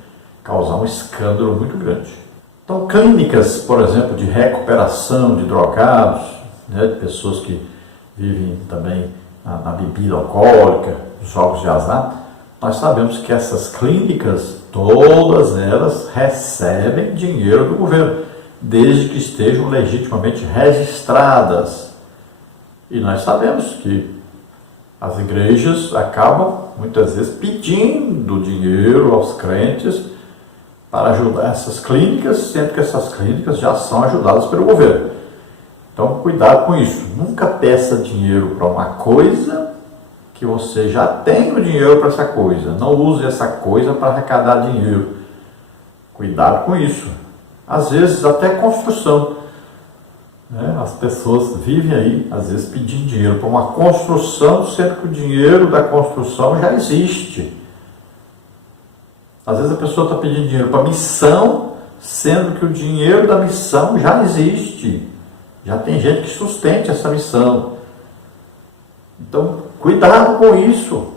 causar um escândalo muito grande. Então, clínicas, por exemplo, de recuperação de drogados, né, de pessoas que vivem também na bebida alcoólica, nos jogos de azar, nós sabemos que essas clínicas, todas elas recebem dinheiro do governo, desde que estejam legitimamente registradas. E nós sabemos que as igrejas acabam, muitas vezes, pedindo dinheiro aos crentes para ajudar essas clínicas, sendo que essas clínicas já são ajudadas pelo governo. Então, cuidado com isso. Nunca peça dinheiro para uma coisa que você já tem o dinheiro para essa coisa. Não use essa coisa para arrecadar dinheiro. Cuidado com isso. Às vezes, até construção, né? As pessoas vivem aí, às vezes, pedindo dinheiro para uma construção, sendo que o dinheiro da construção já existe. Às vezes a pessoa está pedindo dinheiro para missão, sendo que o dinheiro da missão já existe. Já tem gente que sustente essa missão. Então, cuidado com isso.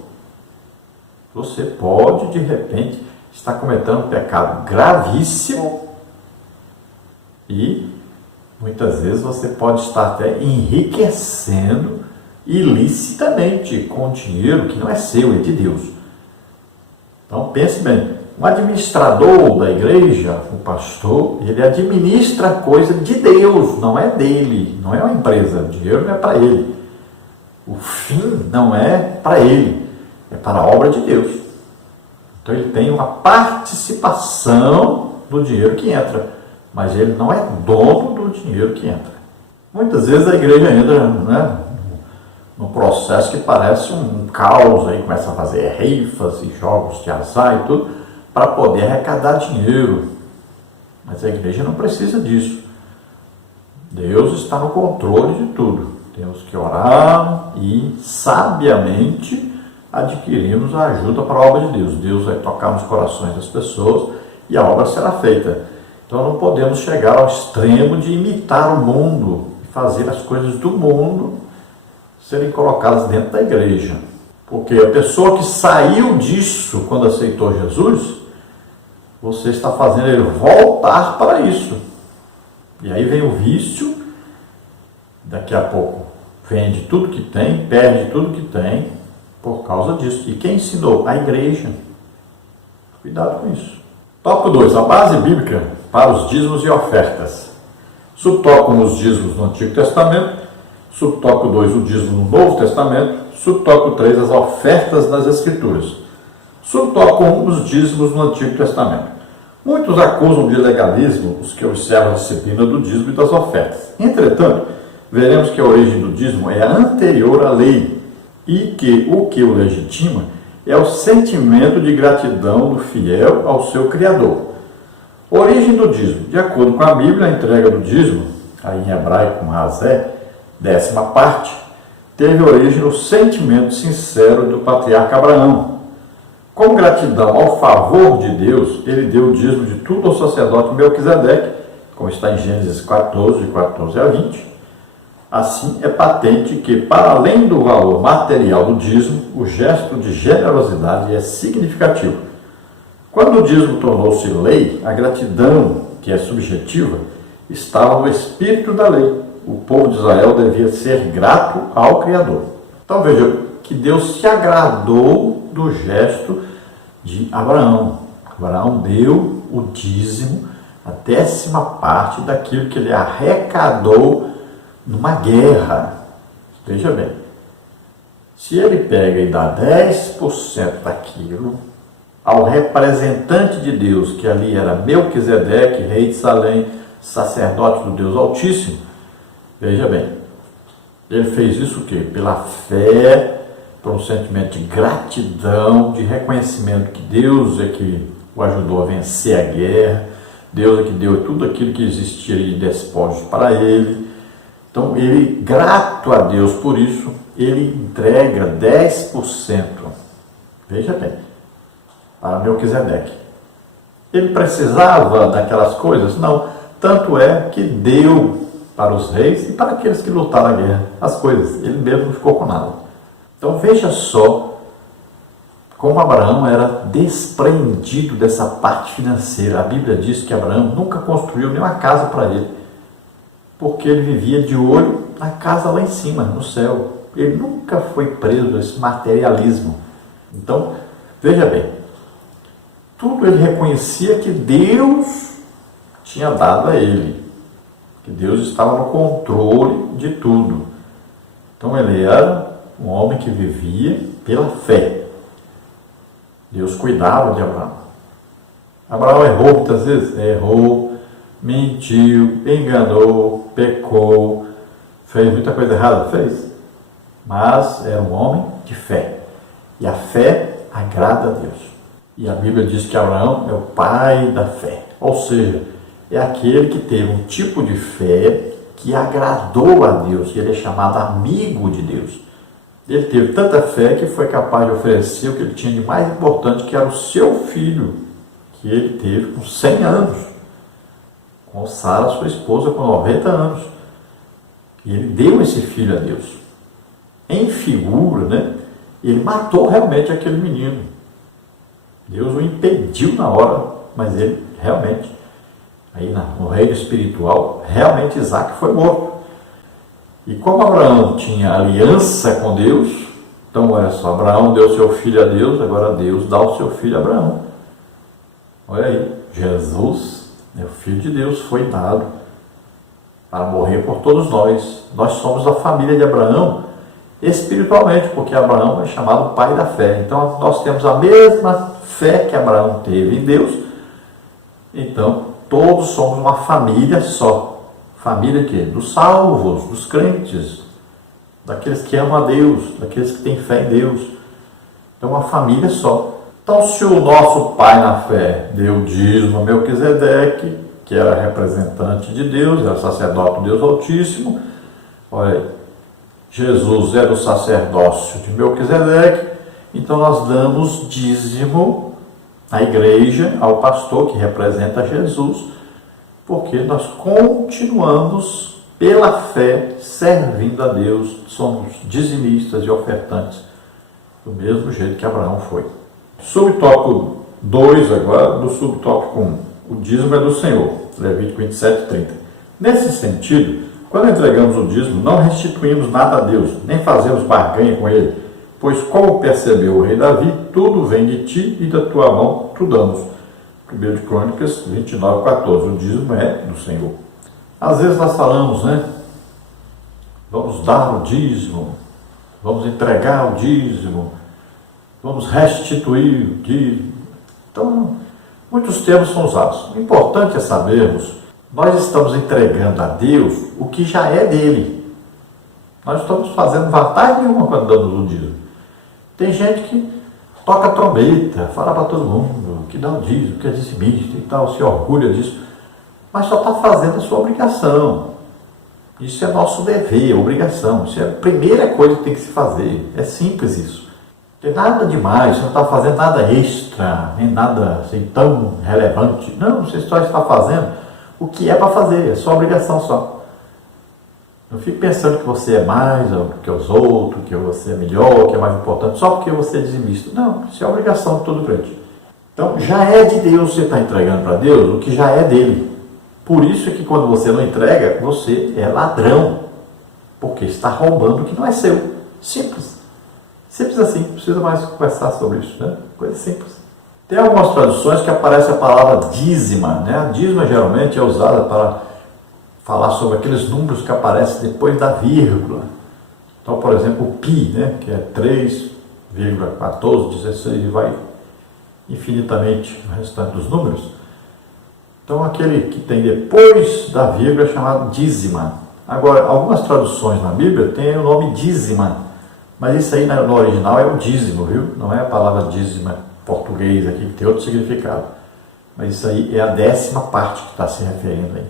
Você pode, de repente, estar cometendo um pecado gravíssimo e, muitas vezes, você pode estar até enriquecendo ilicitamente com dinheiro que não é seu, é de Deus. Então, pense bem. Um administrador da igreja, o pastor, ele administra coisa de Deus, não é dele, não é uma empresa, o dinheiro não é para ele. O fim não é para ele, é para a obra de Deus. Então ele tem uma participação do dinheiro que entra, mas ele não é dono do dinheiro que entra. Muitas vezes a igreja entra, né, num processo que parece um caos, aí começa a fazer rifas e jogos de azar e tudo, para poder arrecadar dinheiro. Mas a igreja não precisa disso. Deus está no controle de tudo. Temos que orar e sabiamente adquirirmos a ajuda para a obra de Deus. Deus vai tocar nos corações das pessoas e a obra será feita. Então não podemos chegar ao extremo de imitar o mundo e fazer as coisas do mundo serem colocadas dentro da igreja. Porque a pessoa que saiu disso quando aceitou Jesus, você está fazendo ele voltar para isso. E aí vem o vício, daqui a pouco vende tudo que tem, perde tudo que tem por causa disso. E quem ensinou? A igreja. Cuidado com isso. Tópico 2. A base bíblica para os dízimos e ofertas. Subtópico 1, os dízimos no Antigo Testamento. Subtópico 2, o dízimo no Novo Testamento. Subtópico 3, as ofertas das Escrituras. Subtópico 1, os dízimos no Antigo Testamento. Muitos acusam de legalismo os que observam a disciplina do dízimo e das ofertas. Entretanto, veremos que a origem do dízimo é anterior à lei e que o legitima é o sentimento de gratidão do fiel ao seu Criador. Origem do dízimo. De acordo com a Bíblia, a entrega do dízimo, aí em hebraico com razé, 10ª parte, teve origem no sentimento sincero do patriarca Abraão. Como gratidão ao favor de Deus, ele deu o dízimo de tudo ao sacerdote Melquisedeque, como está em Gênesis 14, de 14 a 20. Assim, é patente que, para além do valor material do dízimo, o gesto de generosidade é significativo. Quando o dízimo tornou-se lei, a gratidão, que é subjetiva, estava no espírito da lei. O povo de Israel devia ser grato ao Criador. Então veja que Deus se agradou do gesto de Abraão. Abraão deu o dízimo, a 10ª parte daquilo que ele arrecadou numa guerra. Veja bem, se ele pega e dá 10% daquilo ao representante de Deus, que ali era Melquisedeque, rei de Salém, sacerdote do Deus Altíssimo, veja bem, ele fez isso o quê? Pela fé, por um sentimento de gratidão, de reconhecimento que Deus é que o ajudou a vencer a guerra, Deus é que deu tudo aquilo que existia de despojos para ele. Então, ele, grato a Deus por isso, ele entrega 10%. Veja bem, para Melquisedeque. Ele precisava daquelas coisas? Não. Tanto é que deu para os reis e para aqueles que lutaram a guerra as coisas. Ele mesmo não ficou com nada. Então, veja só como Abraão era desprendido dessa parte financeira. A Bíblia diz que Abraão nunca construiu nenhuma casa para ele, porque ele vivia de olho na casa lá em cima, no céu. Ele nunca foi preso a esse materialismo. Então, veja bem, tudo ele reconhecia que Deus tinha dado a ele, que Deus estava no controle de tudo. Então, ele era um homem que vivia pela fé. Deus cuidava de Abraão. Abraão errou muitas vezes? Errou. Mentiu, enganou, pecou, fez muita coisa errada? Fez. Mas era um homem de fé. E a fé agrada a Deus. E a Bíblia diz que Abraão é o pai da fé. Ou seja, é aquele que teve um tipo de fé que agradou a Deus. E ele é chamado amigo de Deus. Ele teve tanta fé que foi capaz de oferecer o que ele tinha de mais importante, que era o seu filho, que ele teve com 100 anos. Com Sara, sua esposa, com 90 anos. E ele deu esse filho a Deus. Em figura, né? Ele matou realmente aquele menino. Deus o impediu na hora, mas ele realmente, aí no reino espiritual, realmente Isaac foi morto. E como Abraão tinha aliança com Deus, então olha só, Abraão deu seu filho a Deus, agora Deus dá o seu filho a Abraão. Olha aí, Jesus, o Filho de Deus, foi dado para morrer por todos nós. Nós somos da família de Abraão espiritualmente, porque Abraão é chamado pai da fé. Então nós temos a mesma fé que Abraão teve em Deus. Então todos somos uma família só. Família que? Dos salvos, dos crentes, daqueles que amam a Deus, daqueles que têm fé em Deus. Então uma família só. Então, se o nosso pai na fé deu dízimo a Melquisedeque, que era representante de Deus, era sacerdote do Deus Altíssimo, olha aí, Jesus é do sacerdócio de Melquisedeque, então nós damos dízimo à igreja, ao pastor que representa Jesus, porque nós continuamos pela fé servindo a Deus, somos dizimistas e ofertantes, do mesmo jeito que Abraão foi. Subtópico 2 agora, do subtópico 1. O dízimo é do Senhor. Levítico 27:30. Nesse sentido, quando entregamos o dízimo, não restituímos nada a Deus, nem fazemos barganha com Ele, pois, como percebeu o rei Davi, tudo vem de ti e da tua mão tu damos. 1 Crônicas 29:14. O dízimo é do Senhor. Às vezes nós falamos, vamos dar o dízimo, vamos entregar o dízimo, vamos restituir o dízimo. Então, muitos termos são usados. O importante é sabermos, nós estamos entregando a Deus o que já é dele. Nós estamos fazendo vantagem nenhuma quando damos o dízimo. Tem gente que toca trombeta, fala para todo mundo que dá o dízimo, que é dizimista e tal, se orgulha disso, mas só está fazendo a sua obrigação. Isso é nosso dever, obrigação. Isso é a primeira coisa que tem que se fazer. É simples isso. Não tem nada demais, você não está fazendo nada extra, nem nada assim, tão relevante. Não, você só está fazendo o que é para fazer, é sua obrigação só. Não fique pensando que você é mais do que os outros, que você é melhor, que é mais importante, só porque você é dizimista. Não, isso é a obrigação de todo crente. Então, já é de Deus, você está entregando para Deus o que já é dele. Por isso é que quando você não entrega, você é ladrão, porque está roubando o que não é seu. Simples. Simples assim, não precisa mais conversar sobre isso, né? Coisa simples. Tem algumas traduções que aparece a palavra dízima, né? A dízima geralmente é usada para falar sobre aqueles números que aparecem depois da vírgula. Então, por exemplo, o pi, né? Que é 3,1416 e vai infinitamente o restante dos números. Então, aquele que tem depois da vírgula é chamado dízima. Agora, algumas traduções na Bíblia têm o nome dízima, mas isso aí no original é o dízimo, viu? Não é a palavra dízima português aqui, que tem outro significado. Mas isso aí é a 10ª parte que está se referindo aí.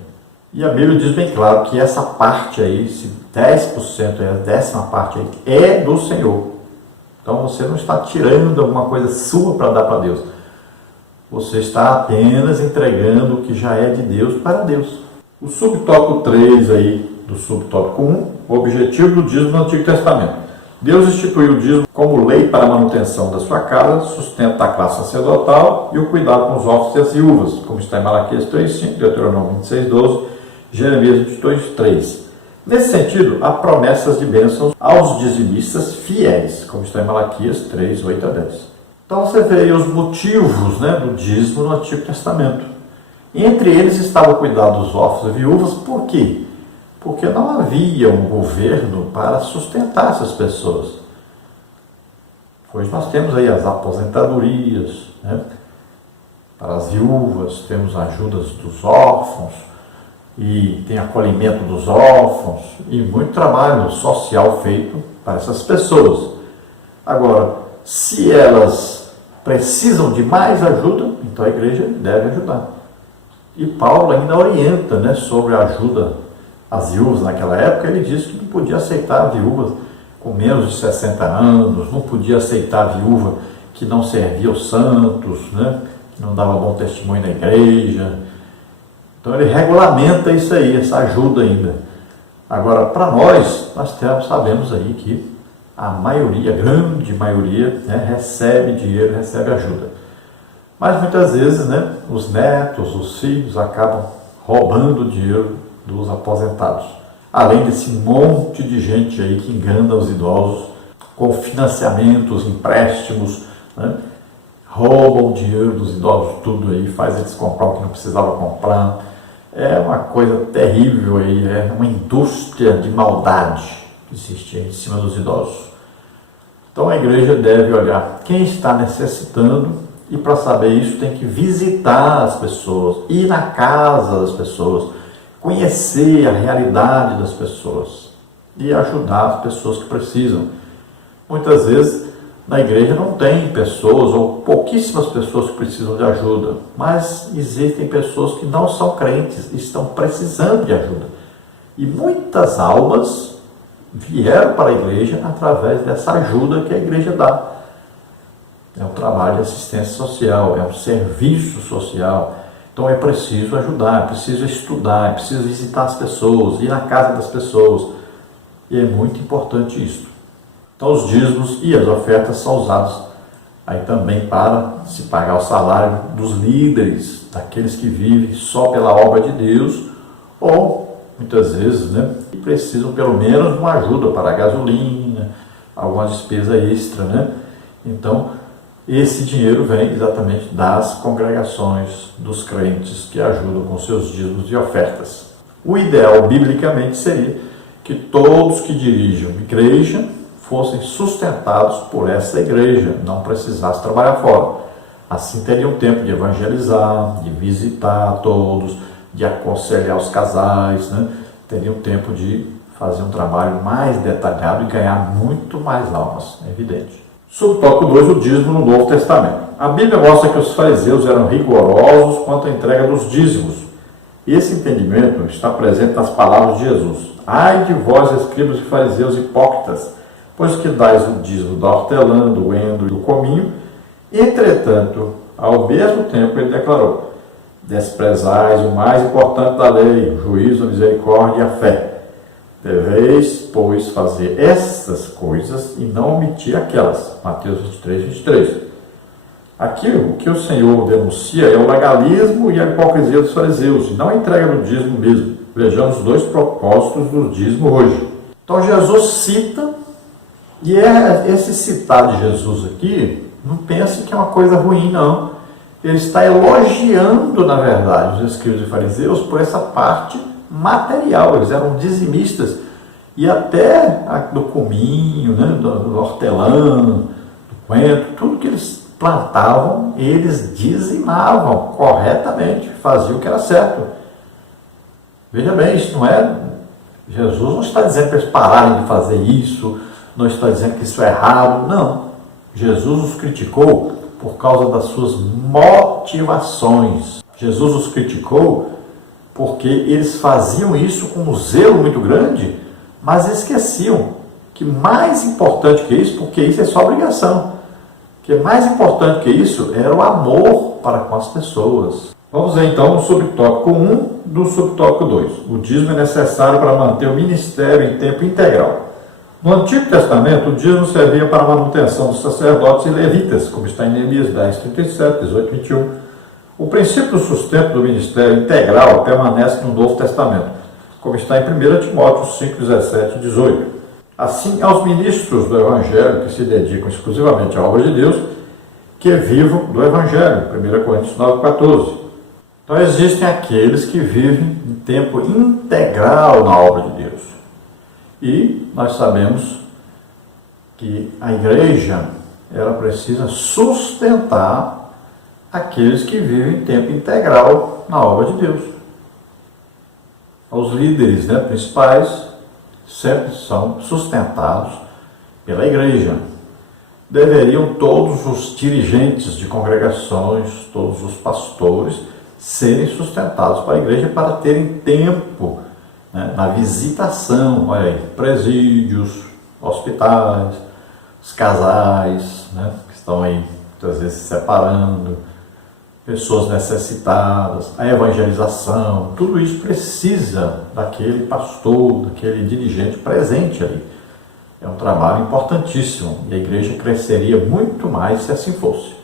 E a Bíblia diz bem claro que essa parte aí, esse 10% é a 10ª parte aí, é do Senhor. Então, você não está tirando alguma coisa sua para dar para Deus. Você está apenas entregando o que já é de Deus para Deus. O subtópico 3 aí, do subtópico 1, o objetivo do dízimo no Antigo Testamento. Deus instituiu o dízimo como lei para a manutenção da sua casa, sustento da classe sacerdotal e o cuidado com os órfãos e as viúvas, como está em Malaquias 3:5, Deuteronômio 26:12, Jeremias 22:3. Nesse sentido, há promessas de bênçãos aos dizimistas fiéis, como está em Malaquias 3:8-10. Então você vê aí os motivos, do dízimo no Antigo Testamento. Entre eles estava o cuidado dos órfãos e viúvas. Por quê? Porque não havia um governo para sustentar essas pessoas. Hoje nós temos aí as aposentadorias, para as viúvas, temos ajudas dos órfãos, e tem acolhimento dos órfãos, e muito trabalho social feito para essas pessoas. Agora, se elas precisam de mais ajuda, então a igreja deve ajudar. E Paulo ainda orienta sobre a ajuda às viúvas naquela época. Ele disse que não podia aceitar viúvas com menos de 60 anos, não podia aceitar viúva que não servia aos santos, que não dava bom testemunho na igreja. Então ele regulamenta isso aí, essa ajuda ainda. Agora, para nós sabemos aí que a maioria, a grande maioria, recebe dinheiro, recebe ajuda. Mas muitas vezes, os netos, os filhos acabam roubando o dinheiro dos aposentados. Além desse monte de gente aí que engana os idosos com financiamentos, empréstimos, roubam o dinheiro dos idosos tudo aí, faz eles comprar o que não precisava comprar. É uma coisa terrível aí, é uma indústria de maldade que existe aí em cima dos idosos. Então a igreja deve olhar quem está necessitando, e para saber isso tem que visitar as pessoas, ir na casa das pessoas, conhecer a realidade das pessoas e ajudar as pessoas que precisam. Muitas vezes na igreja não tem pessoas, ou pouquíssimas pessoas que precisam de ajuda, mas existem pessoas que não são crentes e estão precisando de ajuda. E muitas almas vieram para a igreja através dessa ajuda que a igreja dá. É um trabalho de assistência social, é um serviço social. Então é preciso ajudar, é preciso estudar, é preciso visitar as pessoas, ir na casa das pessoas. E é muito importante isso. Então os dízimos e as ofertas são usados aí também para se pagar o salário dos líderes, daqueles que vivem só pela obra de Deus, ou muitas vezes, né, e precisam pelo menos de uma ajuda para a gasolina, alguma despesa extra, né? Então, esse dinheiro vem exatamente das congregações, dos crentes que ajudam com seus dízimos e ofertas. O ideal, biblicamente, seria que todos que dirigem uma igreja fossem sustentados por essa igreja, não precisassem trabalhar fora. Assim teriam tempo de evangelizar, de visitar todos, de aconselhar os casais, né? Teriam tempo de fazer um trabalho mais detalhado e ganhar muito mais almas, é evidente. Subtópico 2, o dízimo no Novo Testamento. A Bíblia mostra que os fariseus eram rigorosos quanto à entrega dos dízimos. Esse entendimento está presente nas palavras de Jesus. Ai de vós, escribas e fariseus hipócritas, pois que dais o dízimo da hortelã, do endo e do cominho. Entretanto, ao mesmo tempo, ele declarou: desprezais o mais importante da lei, o juízo, a misericórdia e a fé. Deveis, pois, fazer estas coisas e não omitir aquelas. Mateus 23, 23. Aqui, o que o Senhor denuncia é o legalismo e a hipocrisia dos fariseus, e não a entrega do dízimo mesmo. Vejamos os dois propósitos do dízimo hoje. Então, Jesus cita, e esse citar de Jesus aqui, não pense que é uma coisa ruim, não. Ele está elogiando, na verdade, os escribas e fariseus por essa parte material. Eles eram dizimistas, e até do cominho, né, do hortelã, do coentro, tudo que eles plantavam, eles dizimavam corretamente, faziam o que era certo. Veja bem, isso não é... Jesus não está dizendo para eles pararem de fazer isso, não está dizendo que isso é errado, não. Jesus os criticou por causa das suas motivações. Jesus os criticou porque eles faziam isso com um zelo muito grande, mas esqueciam que mais importante que isso, porque isso é só obrigação, que mais importante que isso era o amor para com as pessoas. Vamos ver então no subtópico 1 do subtópico 2. O dízimo é necessário para manter o ministério em tempo integral. No Antigo Testamento, o dízimo servia para a manutenção dos sacerdotes e levitas, como está em Neemias 10, 37, 18, 21. O princípio do sustento do ministério integral permanece no Novo Testamento, como está em 1 Timóteo 5, 17 e 18. Assim, aos ministros do Evangelho que se dedicam exclusivamente à obra de Deus, que vivam do Evangelho, 1 Coríntios 9, 14. Então, existem aqueles que vivem em tempo integral na obra de Deus. E nós sabemos que a igreja, ela precisa sustentar aqueles que vivem em tempo integral na obra de Deus. Os líderes, né, principais sempre são sustentados pela igreja. Deveriam todos os dirigentes de congregações, todos os pastores, serem sustentados pela igreja para terem tempo, né, na visitação, olha aí, presídios, hospitais, os casais, né, que estão aí muitas vezes se separando, pessoas necessitadas, a evangelização, tudo isso precisa daquele pastor, daquele dirigente presente ali. É um trabalho importantíssimo e a igreja cresceria muito mais se assim fosse.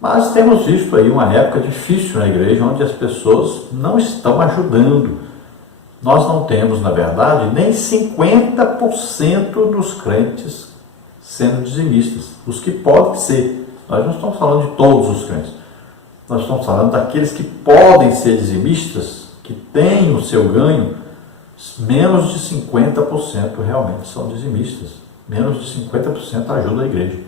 Mas temos visto aí uma época difícil na igreja, onde as pessoas não estão ajudando. Nós não temos, na verdade, nem 50% dos crentes sendo dizimistas, os que podem ser. Nós não estamos falando de todos os crentes. Nós estamos falando daqueles que podem ser dizimistas, que têm o seu ganho, menos de 50% realmente são dizimistas. Menos de 50% ajuda a igreja.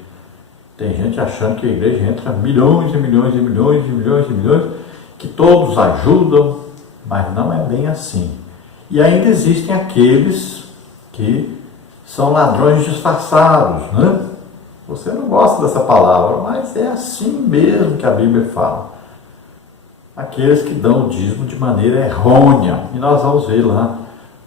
Tem gente achando que a igreja entra milhões e milhões e milhões e milhões e milhões, que todos ajudam, mas não é bem assim. E ainda existem aqueles que são ladrões disfarçados, né? Você não gosta dessa palavra, mas é assim mesmo que a Bíblia fala. Aqueles que dão o dízimo de maneira errônea. E nós vamos ver lá,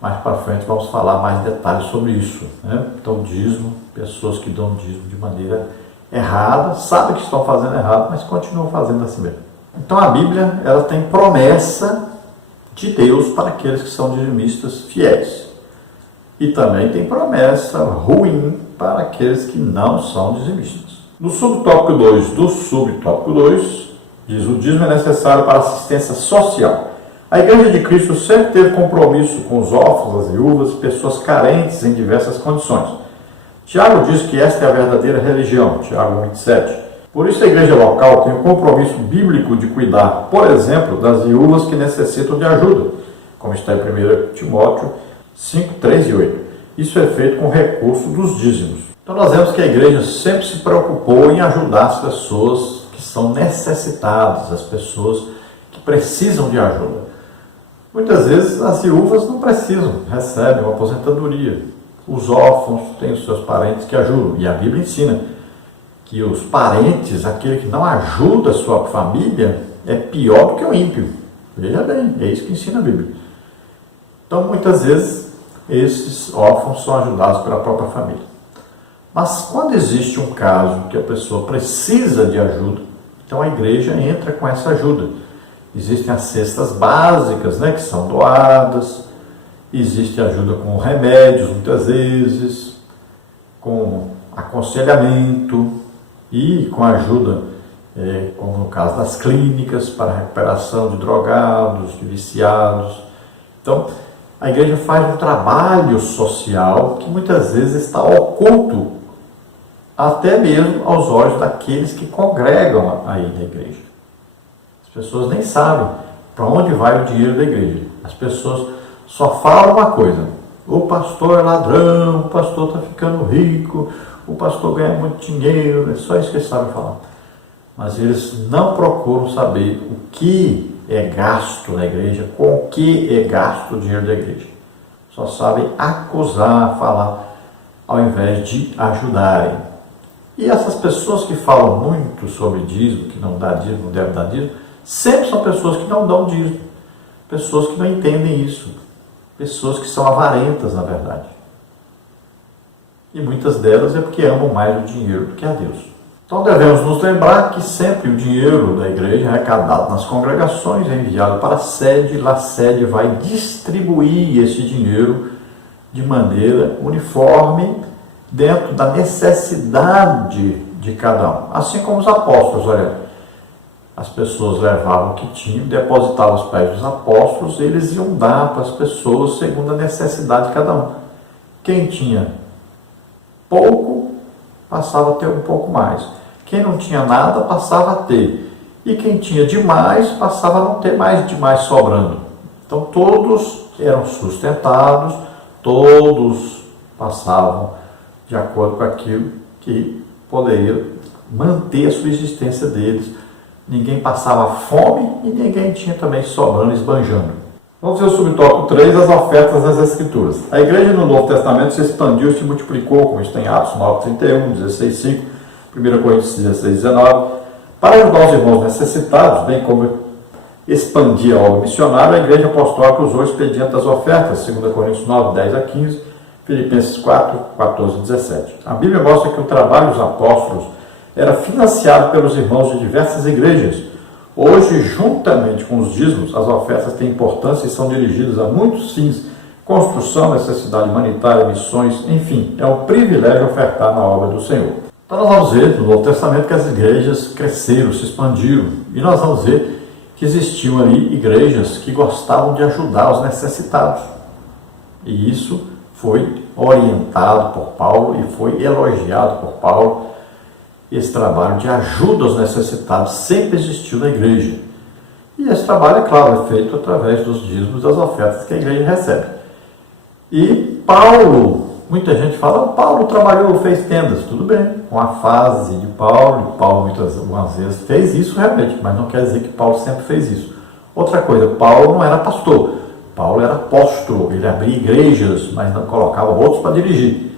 mais para frente, vamos falar mais detalhes sobre isso, né? Então, dízimo, pessoas que dão dízimo de maneira errada, sabem que estão fazendo errado, mas continuam fazendo assim mesmo. Então, a Bíblia, ela tem promessa de Deus para aqueles que são dizimistas fiéis. E também tem promessa ruim para aqueles que não são dizimistas. No subtópico 2 do subtópico 2, diz: o dízimo é necessário para assistência social. A Igreja de Cristo sempre teve compromisso com os órfãos, as viúvas e pessoas carentes em diversas condições. Tiago diz que esta é a verdadeira religião, Tiago 1,7. Por isso a igreja local tem o compromisso bíblico de cuidar, por exemplo, das viúvas que necessitam de ajuda, como está em 1 Timóteo 5, 3 e 8. Isso é feito com recurso dos dízimos. Então nós vemos que a igreja sempre se preocupou em ajudar as pessoas que são necessitadas, as pessoas que precisam de ajuda. Muitas vezes as viúvas não precisam, recebem uma aposentadoria. Os órfãos têm os seus parentes que ajudam. E a Bíblia ensina que os parentes, aquele que não ajuda a sua família, é pior do que o ímpio. Veja bem, é isso que ensina a Bíblia. Então, muitas vezes, esses órfãos são ajudados pela própria família. Mas quando existe um caso que a pessoa precisa de ajuda, então a igreja entra com essa ajuda. Existem as cestas básicas, que são doadas, existe ajuda com remédios, muitas vezes, com aconselhamento e com ajuda, como no caso das clínicas, para a recuperação de drogados, de viciados. Então, a igreja faz um trabalho social que muitas vezes está oculto, até mesmo aos olhos daqueles que congregam aí na igreja. As pessoas nem sabem para onde vai o dinheiro da igreja. As pessoas só falam uma coisa: o pastor é ladrão, o pastor está ficando rico, o pastor ganha muito dinheiro, é só isso que eles sabem falar. Mas eles não procuram saber o que é gasto na igreja, com o que é gasto o dinheiro da igreja. Só sabem acusar, falar, ao invés de ajudarem. E essas pessoas que falam muito sobre dízimo, que não dá dízimo, não deve dar dízimo, sempre são pessoas que não dão dízimo, pessoas que não entendem isso, pessoas que são avarentas, na verdade. E muitas delas é porque amam mais o dinheiro do que a Deus. Então devemos nos lembrar que sempre o dinheiro da igreja é arrecadado nas congregações, é enviado para a sede, lá a sede vai distribuir esse dinheiro de maneira uniforme, dentro da necessidade de cada um. Assim como os apóstolos, olha, as pessoas levavam o que tinham, depositavam aos pés dos apóstolos, eles iam dar para as pessoas segundo a necessidade de cada um. Quem tinha pouco, passava a ter um pouco mais. Quem não tinha nada, passava a ter. E quem tinha demais, passava a não ter mais demais sobrando. Então todos eram sustentados, todos passavam de acordo com aquilo que poderia manter a sua existência deles. Ninguém passava fome e ninguém tinha também sobrando, esbanjando. Vamos ver o subtópico 3, as ofertas nas Escrituras. A igreja no Novo Testamento se expandiu e se multiplicou, como está em Atos 9:31, 16:5, 1 Coríntios 16:19, para ajudar os irmãos necessitados, bem como expandir a obra missionária. A igreja apostólica usou o expediente das ofertas, 2 Coríntios 9:10 a 15, Filipenses 4, 14 e 17. A Bíblia mostra que o trabalho dos apóstolos era financiado pelos irmãos de diversas igrejas. Hoje, juntamente com os dízimos, as ofertas têm importância e são dirigidas a muitos fins: construção, necessidade humanitária, missões, enfim, é um privilégio ofertar na obra do Senhor. Então nós vamos ver no Novo Testamento que as igrejas cresceram, se expandiram, e nós vamos ver que existiam ali igrejas que gostavam de ajudar os necessitados. E isso foi orientado por Paulo e foi elogiado por Paulo. Esse trabalho de ajuda aos necessitados sempre existiu na igreja. E esse trabalho, é claro, é feito através dos dízimos, das ofertas que a igreja recebe. E Paulo, muita gente fala, Paulo trabalhou, fez tendas, tudo bem, com a fase de Paulo, e Paulo algumas vezes fez isso realmente, mas não quer dizer que Paulo sempre fez isso. Outra coisa, Paulo não era pastor, Paulo era apóstolo, ele abria igrejas, mas não colocava outros para dirigir.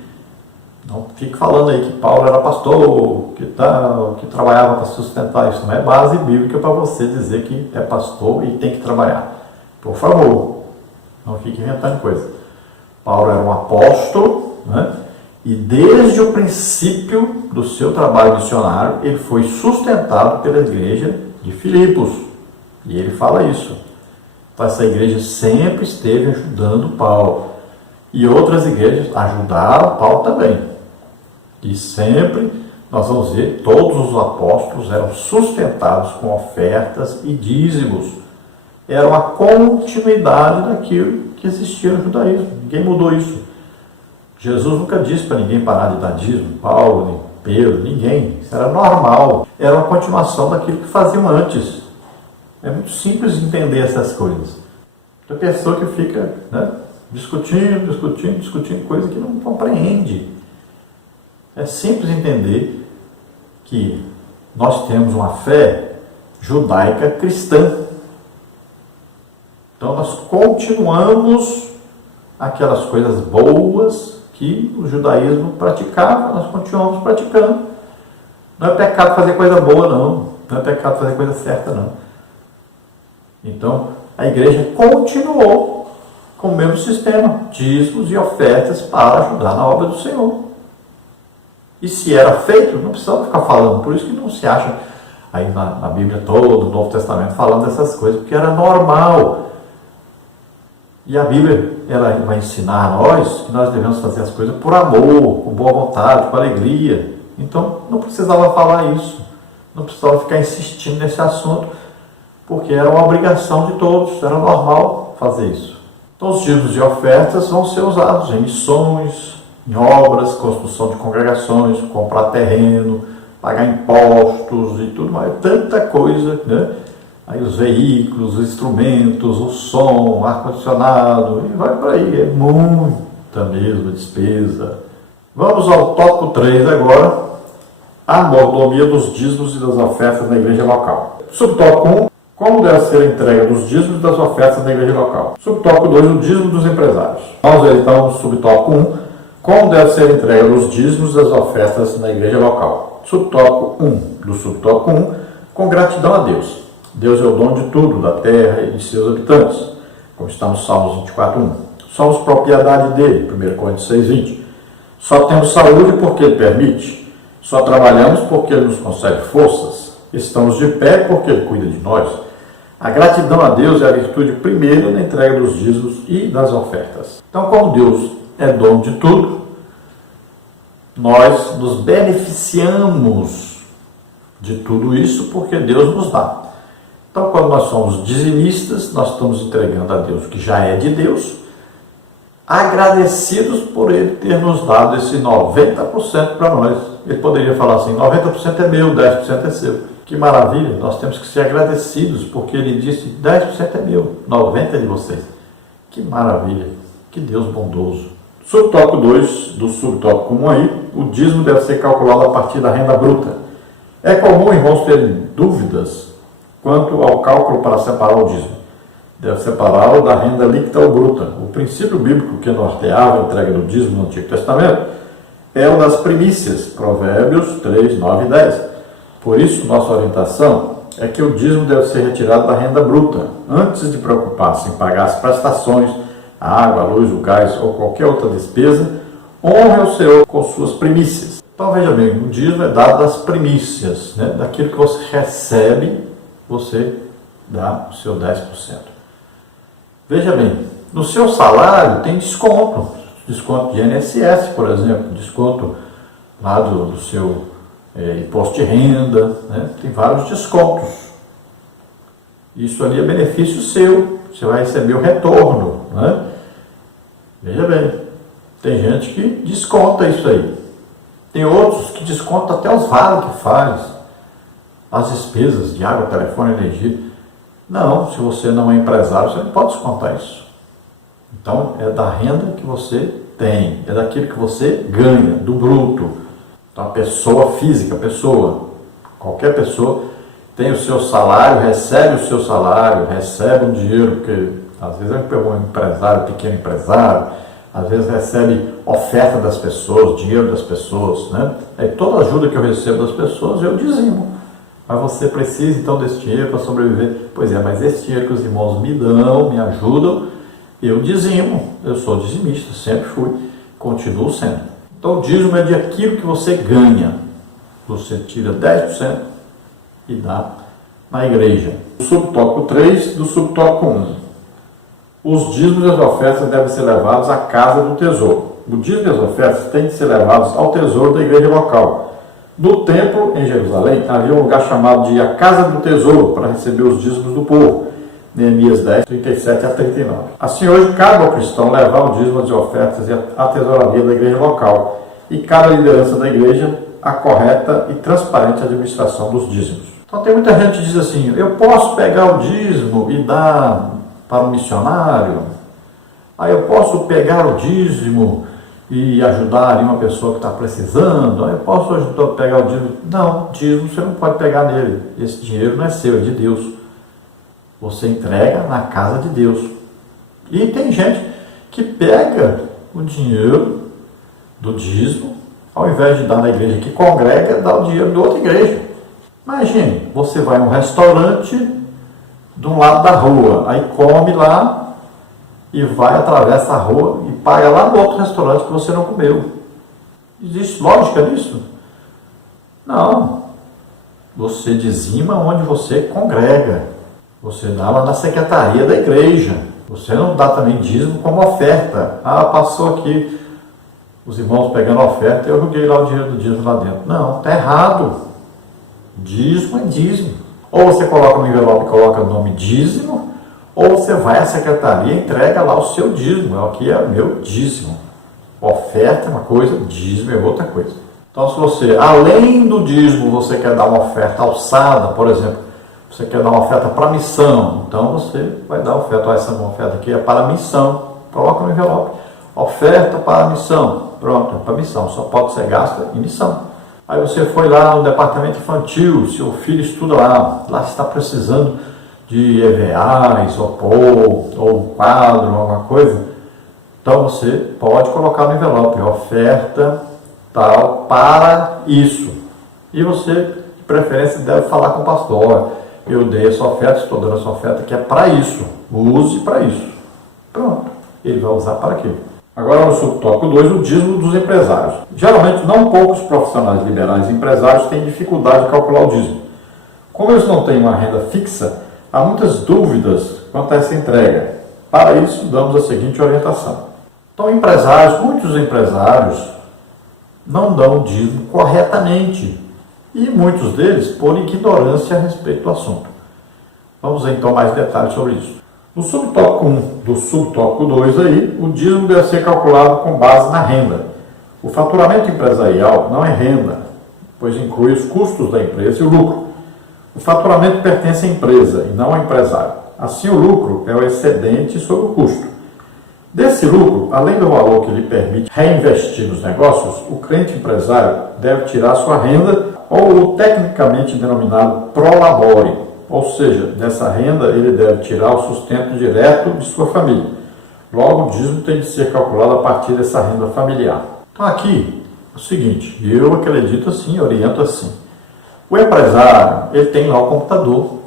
Não fique falando aí que Paulo era pastor, que trabalhava para sustentar isso. Não é base bíblica para você dizer que é pastor e tem que trabalhar. Por favor, não fique inventando coisa. Paulo era um apóstolo, e desde o princípio do seu trabalho missionário, ele foi sustentado pela igreja de Filipos. E ele fala isso. Então essa igreja sempre esteve ajudando Paulo. E outras igrejas ajudaram Paulo também. E sempre, nós vamos ver, todos os apóstolos eram sustentados com ofertas e dízimos. Era uma continuidade daquilo que existia no judaísmo. Ninguém mudou isso. Jesus nunca disse para ninguém parar de dar dízimo, Paulo, nem Pedro, ninguém. Isso era normal. Era uma continuação daquilo que faziam antes. É muito simples de entender essas coisas. Tem pessoa que fica, né, discutindo coisa que não compreende. É simples entender que nós temos uma fé judaica cristã. Então nós continuamos aquelas coisas boas que o judaísmo praticava, nós continuamos praticando. Não é pecado fazer coisa boa, não. Não é pecado fazer coisa certa, não. Então, a igreja continuou com o mesmo sistema, dízimos e ofertas para ajudar na obra do Senhor. E se era feito, não precisava ficar falando. Por isso que não se acha aí na Bíblia toda, no Novo Testamento, falando dessas coisas, porque era normal. E a Bíblia, ela vai ensinar a nós que nós devemos fazer as coisas por amor, com boa vontade, com alegria. Então, não precisava falar isso. Não precisava ficar insistindo nesse assunto, porque era uma obrigação de todos, era normal fazer isso. Então, os dízimos e ofertas vão ser usados em missões, em obras, construção de congregações, comprar terreno, pagar impostos e tudo mais. Tanta coisa, né? Aí os veículos, os instrumentos, o som, o ar-condicionado, e vai por aí. É muita mesmo despesa. Vamos ao tópico 3 agora. A mordomia dos dízimos e das ofertas na igreja local. Subtópico 1. Como deve ser a entrega dos dízimos e das ofertas na igreja local. Subtópico 2. O dízimo dos empresários. Vamos ver então o subtópico 1. Como deve ser a entrega dos dízimos e das ofertas na igreja local. Subtópico 1. Do subtópico 1. Com gratidão a Deus. Deus é o dono de tudo, da terra e de seus habitantes, como está no Salmos 24:1. Somos propriedade dele, 1 Coríntios 6:20. Só temos saúde porque ele permite. Só trabalhamos porque ele nos concede forças. Estamos de pé porque ele cuida de nós. A gratidão a Deus é a virtude primeira na entrega dos dízimos e das ofertas. Então, como Deus é dono de tudo, nós nos beneficiamos de tudo isso porque Deus nos dá. Então, quando nós somos dizimistas, nós estamos entregando a Deus o que já é de Deus, agradecidos por Ele ter nos dado esse 90% para nós. Ele poderia falar assim, 90% é meu, 10% é seu. Que maravilha, nós temos que ser agradecidos, porque Ele disse, 10% é meu, 90% é de vocês. Que maravilha, que Deus bondoso. Subtópico 2, do subtópico 1 aí, o dízimo deve ser calculado a partir da renda bruta. É comum, irmãos, terem dúvidas quanto ao cálculo para separar o dízimo. Deve separá-lo da renda líquida ou bruta. O princípio bíblico que norteava a entrega do dízimo no Antigo Testamento é o das primícias, Provérbios 3, 9 e 10. Por isso, nossa orientação é que o dízimo deve ser retirado da renda bruta, antes de preocupar-se em pagar as prestações, a água, a luz, o gás ou qualquer outra despesa. Honre o Senhor com suas primícias. Então, veja bem, o dízimo é dado das primícias, né? Daquilo que você recebe, você dá o seu 10%. Veja bem, no seu salário tem desconto de INSS, por exemplo, desconto lá do seu imposto de renda, né? Tem vários descontos. Isso ali é benefício seu, você vai receber o retorno, né? Veja bem, tem gente que desconta isso aí. Tem outros que descontam até os vales que faz, as despesas de água, telefone, energia. Não, se você não é empresário, você não pode descontar isso. Então, é da renda que você tem, é daquilo que você ganha, do bruto. Então, a pessoa física, qualquer pessoa, tem o seu salário, recebe o seu salário, recebe um dinheiro, porque às vezes é um empresário, pequeno empresário, às vezes recebe oferta das pessoas, dinheiro das pessoas, né? Aí toda ajuda que eu recebo das pessoas, eu dizimo. Mas você precisa então desse dinheiro para sobreviver. Pois é, mas esse dinheiro que os irmãos me dão, me ajudam, eu dizimo. Eu sou dizimista, sempre fui, continuo sendo. Então o dízimo é de aquilo que você ganha. Você tira 10% e dá na igreja. O subtópico 3 do subtópico 1. Os dízimos e as ofertas devem ser levados à casa do tesouro. O dízimo e as ofertas têm que ser levados ao tesouro da igreja local. No templo, em Jerusalém, havia um lugar chamado de a Casa do Tesouro, para receber os dízimos do povo. Neemias 10, 37 a 39. Assim, hoje, cabe ao cristão levar o dízimo, as ofertas e a tesouraria da igreja local e cada liderança da igreja a correta e transparente administração dos dízimos. Então, tem muita gente que diz assim, eu posso pegar o dízimo e dar para um missionário? Aí eu posso pegar o dízimo e ajudar uma pessoa que está precisando? Aí eu posso ajudar a pegar o dízimo? Não, dízimo você não pode pegar nele. Esse dinheiro não é seu, é de Deus. Você entrega na casa de Deus. E tem gente que pega o dinheiro do dízimo, ao invés de dar na igreja que congrega, dá o dinheiro de outra igreja. Imagine, você vai a um restaurante de um lado da rua, aí come lá e vai, atravessa a rua e paga lá no outro restaurante que você não comeu. Existe lógica nisso? Não. Você dizima onde você congrega. Você dá lá na secretaria da igreja. Você não dá também dízimo como oferta. Ah, passou aqui os irmãos pegando a oferta e eu joguei lá o dinheiro do dízimo lá dentro. Não, está errado. Dízimo é dízimo. Ou você coloca no envelope e coloca o nome dízimo, ou você vai à secretaria e entrega lá o seu dízimo. Aqui é o meu dízimo. Oferta é uma coisa, dízimo é outra coisa. Então, se você, além do dízimo, você quer dar uma oferta alçada, por exemplo, você quer dar uma oferta para missão, então você vai dar oferta, essa oferta aqui é para missão, coloca no envelope, oferta para missão, pronto, é para missão, só pode ser gasta em missão. Aí você foi lá no departamento infantil, seu filho estuda lá está precisando de EVAs, ou quadro, alguma coisa, então você pode colocar no envelope, oferta tal, para isso. E você, de preferência, deve falar com o pastor, eu dei essa oferta, estou dando essa oferta que é para isso, use para isso. Pronto, ele vai usar para aquilo. Agora no subtópico 2, o dízimo dos empresários. Geralmente, não poucos profissionais liberais e empresários têm dificuldade de calcular o dízimo. Como eles não têm uma renda fixa, há muitas dúvidas quanto a essa entrega. Para isso, damos a seguinte orientação. Então, muitos empresários não dão o dízimo corretamente. E muitos deles por ignorância a respeito do assunto. Vamos ver então mais detalhes sobre isso. No subtópico 1 do subtópico 2 aí, o dízimo deve ser calculado com base na renda. O faturamento empresarial não é renda, pois inclui os custos da empresa e o lucro. O faturamento pertence à empresa e não ao empresário. Assim, o lucro é o excedente sobre o custo. Desse lucro, além do valor que lhe permite reinvestir nos negócios, o crente empresário deve tirar sua renda ou o tecnicamente denominado prolabore, ou seja, dessa renda ele deve tirar o sustento direto de sua família. Logo, o dízimo tem de ser calculado a partir dessa renda familiar. Então aqui, é o seguinte, eu acredito assim, oriento assim. O empresário, ele tem lá o computador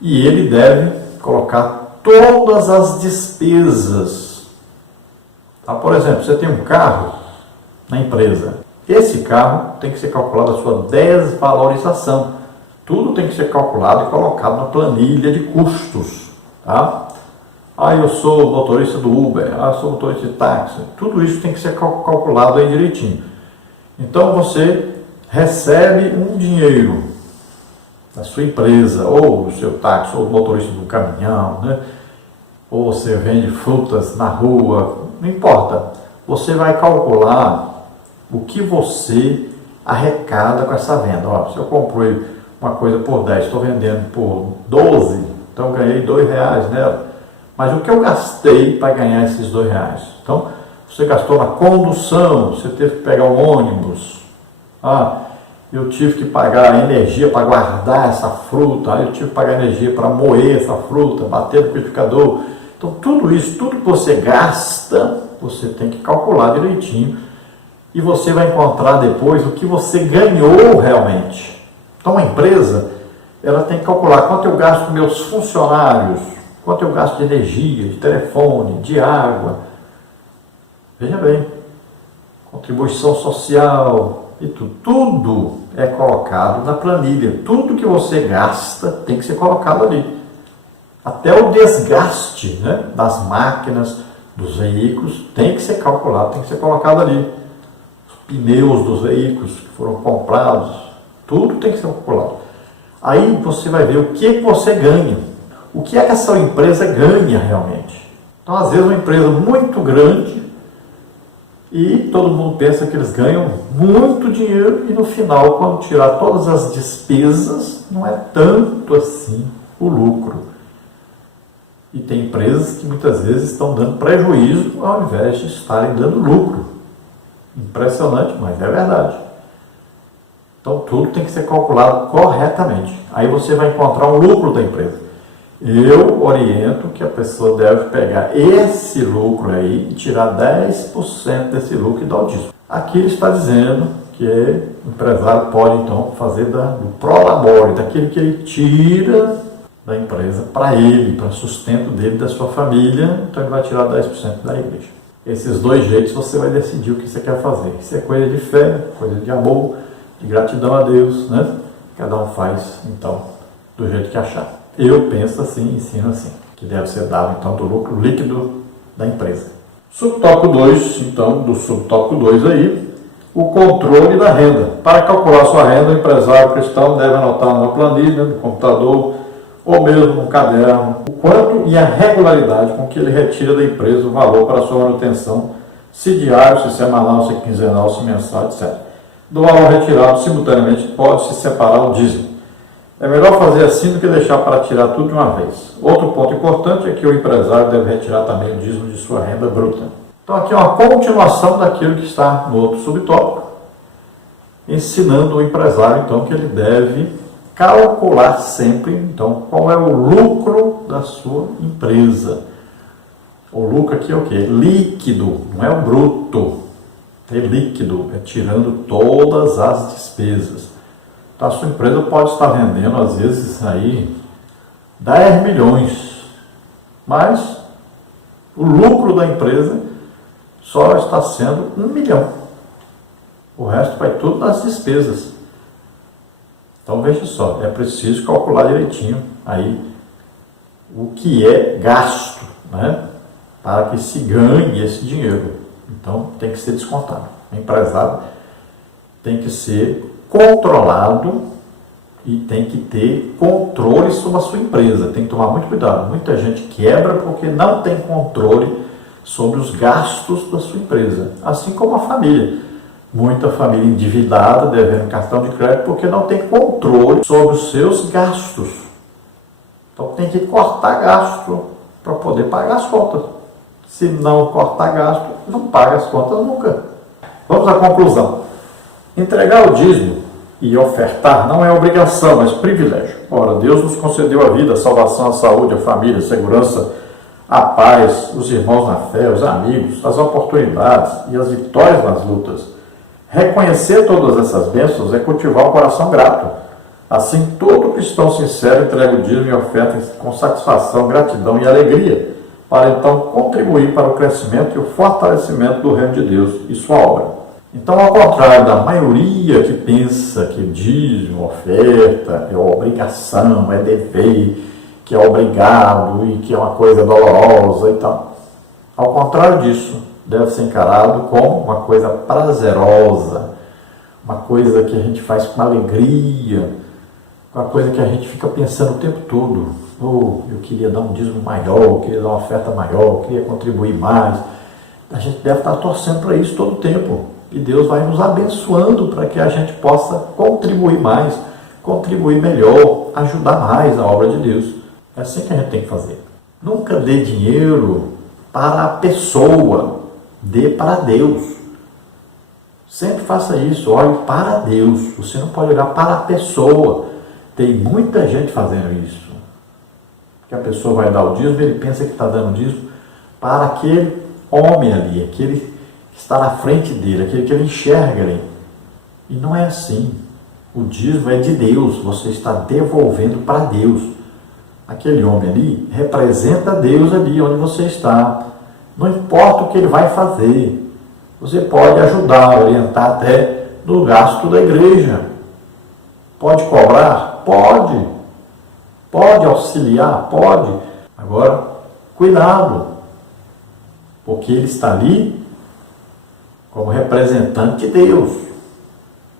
e ele deve colocar todas as despesas. Tá? Por exemplo, você tem um carro na empresa. Esse carro tem que ser calculado a sua desvalorização. Tudo tem que ser calculado e colocado na planilha de custos. Tá? Ah, eu sou motorista do Uber, eu sou motorista de táxi. Tudo isso tem que ser calculado aí direitinho. Então você recebe um dinheiro da sua empresa, ou do seu táxi, ou do motorista do caminhão, né? Ou você vende frutas na rua, não importa. Você vai calcular o que você arrecada com essa venda. Ó, se eu comprei uma coisa por 10, estou vendendo por 12, então eu ganhei R$2 nela. Mas o que eu gastei para ganhar esses R$2? Então, você gastou na condução, você teve que pegar um ônibus. Eu tive que pagar energia para guardar essa fruta, eu tive que pagar energia para moer essa fruta, bater no liquidificador. Então, tudo isso, tudo que você gasta, você tem que calcular direitinho e você vai encontrar depois o que você ganhou realmente. Então, a empresa, ela tem que calcular quanto eu gasto com meus funcionários, quanto eu gasto de energia, de telefone, de água. Veja bem, contribuição social e tudo. Tudo é colocado na planilha. Tudo que você gasta tem que ser colocado ali. Até o desgaste, né, das máquinas, dos veículos, tem que ser calculado, tem que ser colocado ali. Os pneus dos veículos que foram comprados, tudo tem que ser calculado. Aí você vai ver o que você ganha. o que é que essa empresa ganha realmente. Então, às vezes, uma empresa muito grande e todo mundo pensa que eles ganham muito dinheiro e no final, quando tirar todas as despesas, não é tanto assim o lucro. E tem empresas que muitas vezes estão dando prejuízo ao invés de estarem dando lucro. Impressionante, mas é verdade. Então tudo tem que ser calculado corretamente. Aí você vai encontrar um lucro da empresa. Eu oriento que a pessoa deve pegar esse lucro aí e tirar 10% desse lucro e dar o dízimo. Aqui ele está dizendo que o empresário pode então fazer do pro labore, daquilo que ele tira da empresa para ele, para sustento dele, da sua família, então ele vai tirar 10% da igreja. Esses dois jeitos você vai decidir o que você quer fazer. Isso é coisa de fé, coisa de amor, de gratidão a Deus, né? Cada um faz, então, do jeito que achar. Eu penso assim, ensino assim, que deve ser dado, então, do lucro líquido da empresa. Subtópico 2, então, do subtópico 2 aí, o controle da renda. Para calcular sua renda, o empresário cristão deve anotar numa planilha, no computador, ou mesmo no caderno, o quanto e a regularidade com que ele retira da empresa o valor para sua manutenção, se diário, se semanal, se quinzenal, se mensal, etc. Do valor retirado, simultaneamente, pode-se separar o dízimo. É melhor fazer assim do que deixar para tirar tudo de uma vez. Outro ponto importante é que o empresário deve retirar também o dízimo de sua renda bruta. Então aqui é uma continuação daquilo que está no outro subtópico, ensinando o empresário, então, que ele deve calcular sempre, então, qual é o lucro da sua empresa. O lucro aqui é o quê? Líquido, não é o bruto. É líquido, é tirando todas as despesas. Então, a sua empresa pode estar vendendo, às vezes, aí 10 milhões, mas o lucro da empresa só está sendo 1 milhão. O resto vai tudo nas despesas. Então, veja só, é preciso calcular direitinho aí o que é gasto, né, para que se ganhe esse dinheiro. Então, tem que ser descontado. O empresário tem que ser controlado e tem que ter controle sobre a sua empresa. Tem que tomar muito cuidado. Muita gente quebra porque não tem controle sobre os gastos da sua empresa. Assim como a família. Muita família endividada, devendo cartão de crédito, porque não tem controle sobre os seus gastos. Então tem que cortar gasto para poder pagar as contas. Se não cortar gasto, não paga as contas nunca. Vamos à conclusão. Entregar o dízimo e ofertar não é obrigação, mas privilégio. Ora, Deus nos concedeu a vida, a salvação, a saúde, a família, a segurança, a paz, os irmãos na fé, os amigos, as oportunidades e as vitórias nas lutas. Reconhecer todas essas bênçãos é cultivar um coração grato. Assim, todo cristão sincero entrega o dízimo e oferta com satisfação, gratidão e alegria, para então contribuir para o crescimento e o fortalecimento do reino de Deus e sua obra. Então, ao contrário da maioria que pensa que dízimo, oferta, é obrigação, é dever, que é obrigado e que é uma coisa dolorosa e tal. Ao contrário disso, deve ser encarado como uma coisa prazerosa, uma coisa que a gente faz com alegria, uma coisa que a gente fica pensando o tempo todo. Eu queria dar um dízimo maior, eu queria dar uma oferta maior, eu queria contribuir mais. A gente deve estar torcendo para isso todo o tempo. E Deus vai nos abençoando para que a gente possa contribuir mais, contribuir melhor, ajudar mais a obra de Deus. É assim que a gente tem que fazer. Nunca dê dinheiro para a pessoa. Dê para Deus. Sempre faça isso, olhe para Deus. Você não pode olhar para a pessoa. Tem muita gente fazendo isso. Que a pessoa vai dar o dízimo, ele pensa que está dando o dízimo para aquele homem ali, aquele que está na frente dele, aquele que ele enxerga ali. E não é assim. O dízimo é de Deus, você está devolvendo para Deus. Aquele homem ali representa Deus ali onde você está. Não importa o que ele vai fazer, você pode ajudar, orientar até no gasto da igreja. Pode cobrar? Pode. Pode auxiliar? Pode. Agora, cuidado, porque ele está ali como representante de Deus.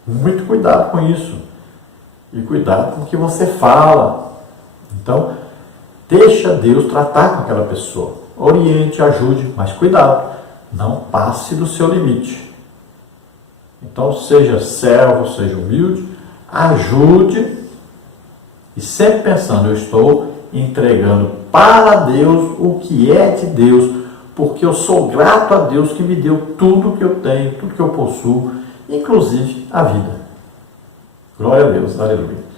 Muito cuidado com isso. E cuidado com o que você fala. Então, Deixa Deus tratar com aquela pessoa. Oriente, ajude, mas cuidado, não passe do seu limite. Então seja servo, seja humilde, ajude e sempre pensando, eu estou entregando para Deus o que é de Deus, porque eu sou grato a Deus que me deu tudo que eu tenho, tudo que eu possuo, inclusive a vida. Glória a Deus, aleluia.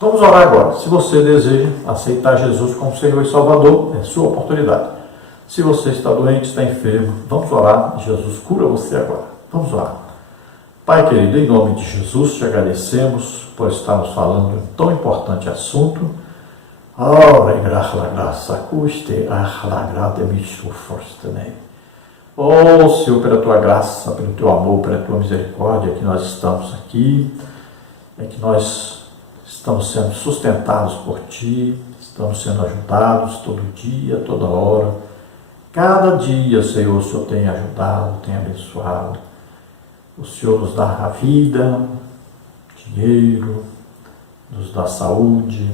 Vamos orar agora. Se você deseja aceitar Jesus como Senhor e Salvador, é sua oportunidade. Se você está doente, está enfermo, vamos orar. Jesus cura você agora. Vamos orar. Pai querido, em nome de Jesus, te agradecemos por estarmos falando de um tão importante assunto. Oh, Senhor, pela tua graça, pelo teu amor, pela tua misericórdia, que nós estamos aqui, é que nós estamos sendo sustentados por ti, estamos sendo ajudados todo dia, toda hora. Cada dia, Senhor, o Senhor tem ajudado, tem abençoado. O Senhor nos dá a vida, dinheiro, nos dá saúde.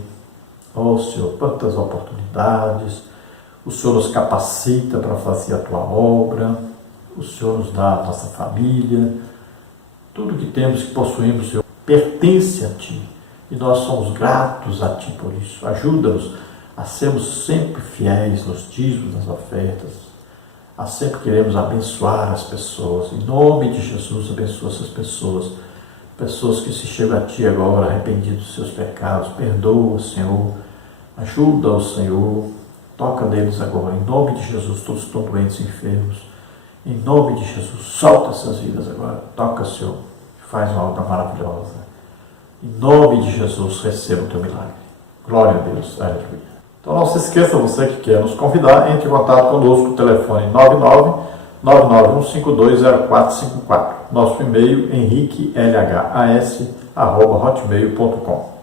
Oh, Senhor, quantas oportunidades. O Senhor nos capacita para fazer a tua obra. O Senhor nos dá a nossa família. Tudo que temos, que possuímos, Senhor, pertence a ti. E nós somos gratos a ti por isso. Ajuda-nos a sermos sempre fiéis nos dízimos, nas ofertas. A sempre queremos abençoar as pessoas. Em nome de Jesus, abençoa essas pessoas. Pessoas que se chegam a ti agora arrependidos dos seus pecados. Perdoa, Senhor. Ajuda o Senhor. Toca neles agora. Em nome de Jesus, todos estão doentes e enfermos. Em nome de Jesus, solta essas vidas agora. Toca, Senhor. Faz uma obra maravilhosa. Em nome de Jesus, receba o teu milagre. Glória a Deus. Aleluia. Então não se esqueça, você que quer nos convidar, entre em contato conosco, telefone 99-991520454. Nosso e-mail henriquelhas@hotmail.com.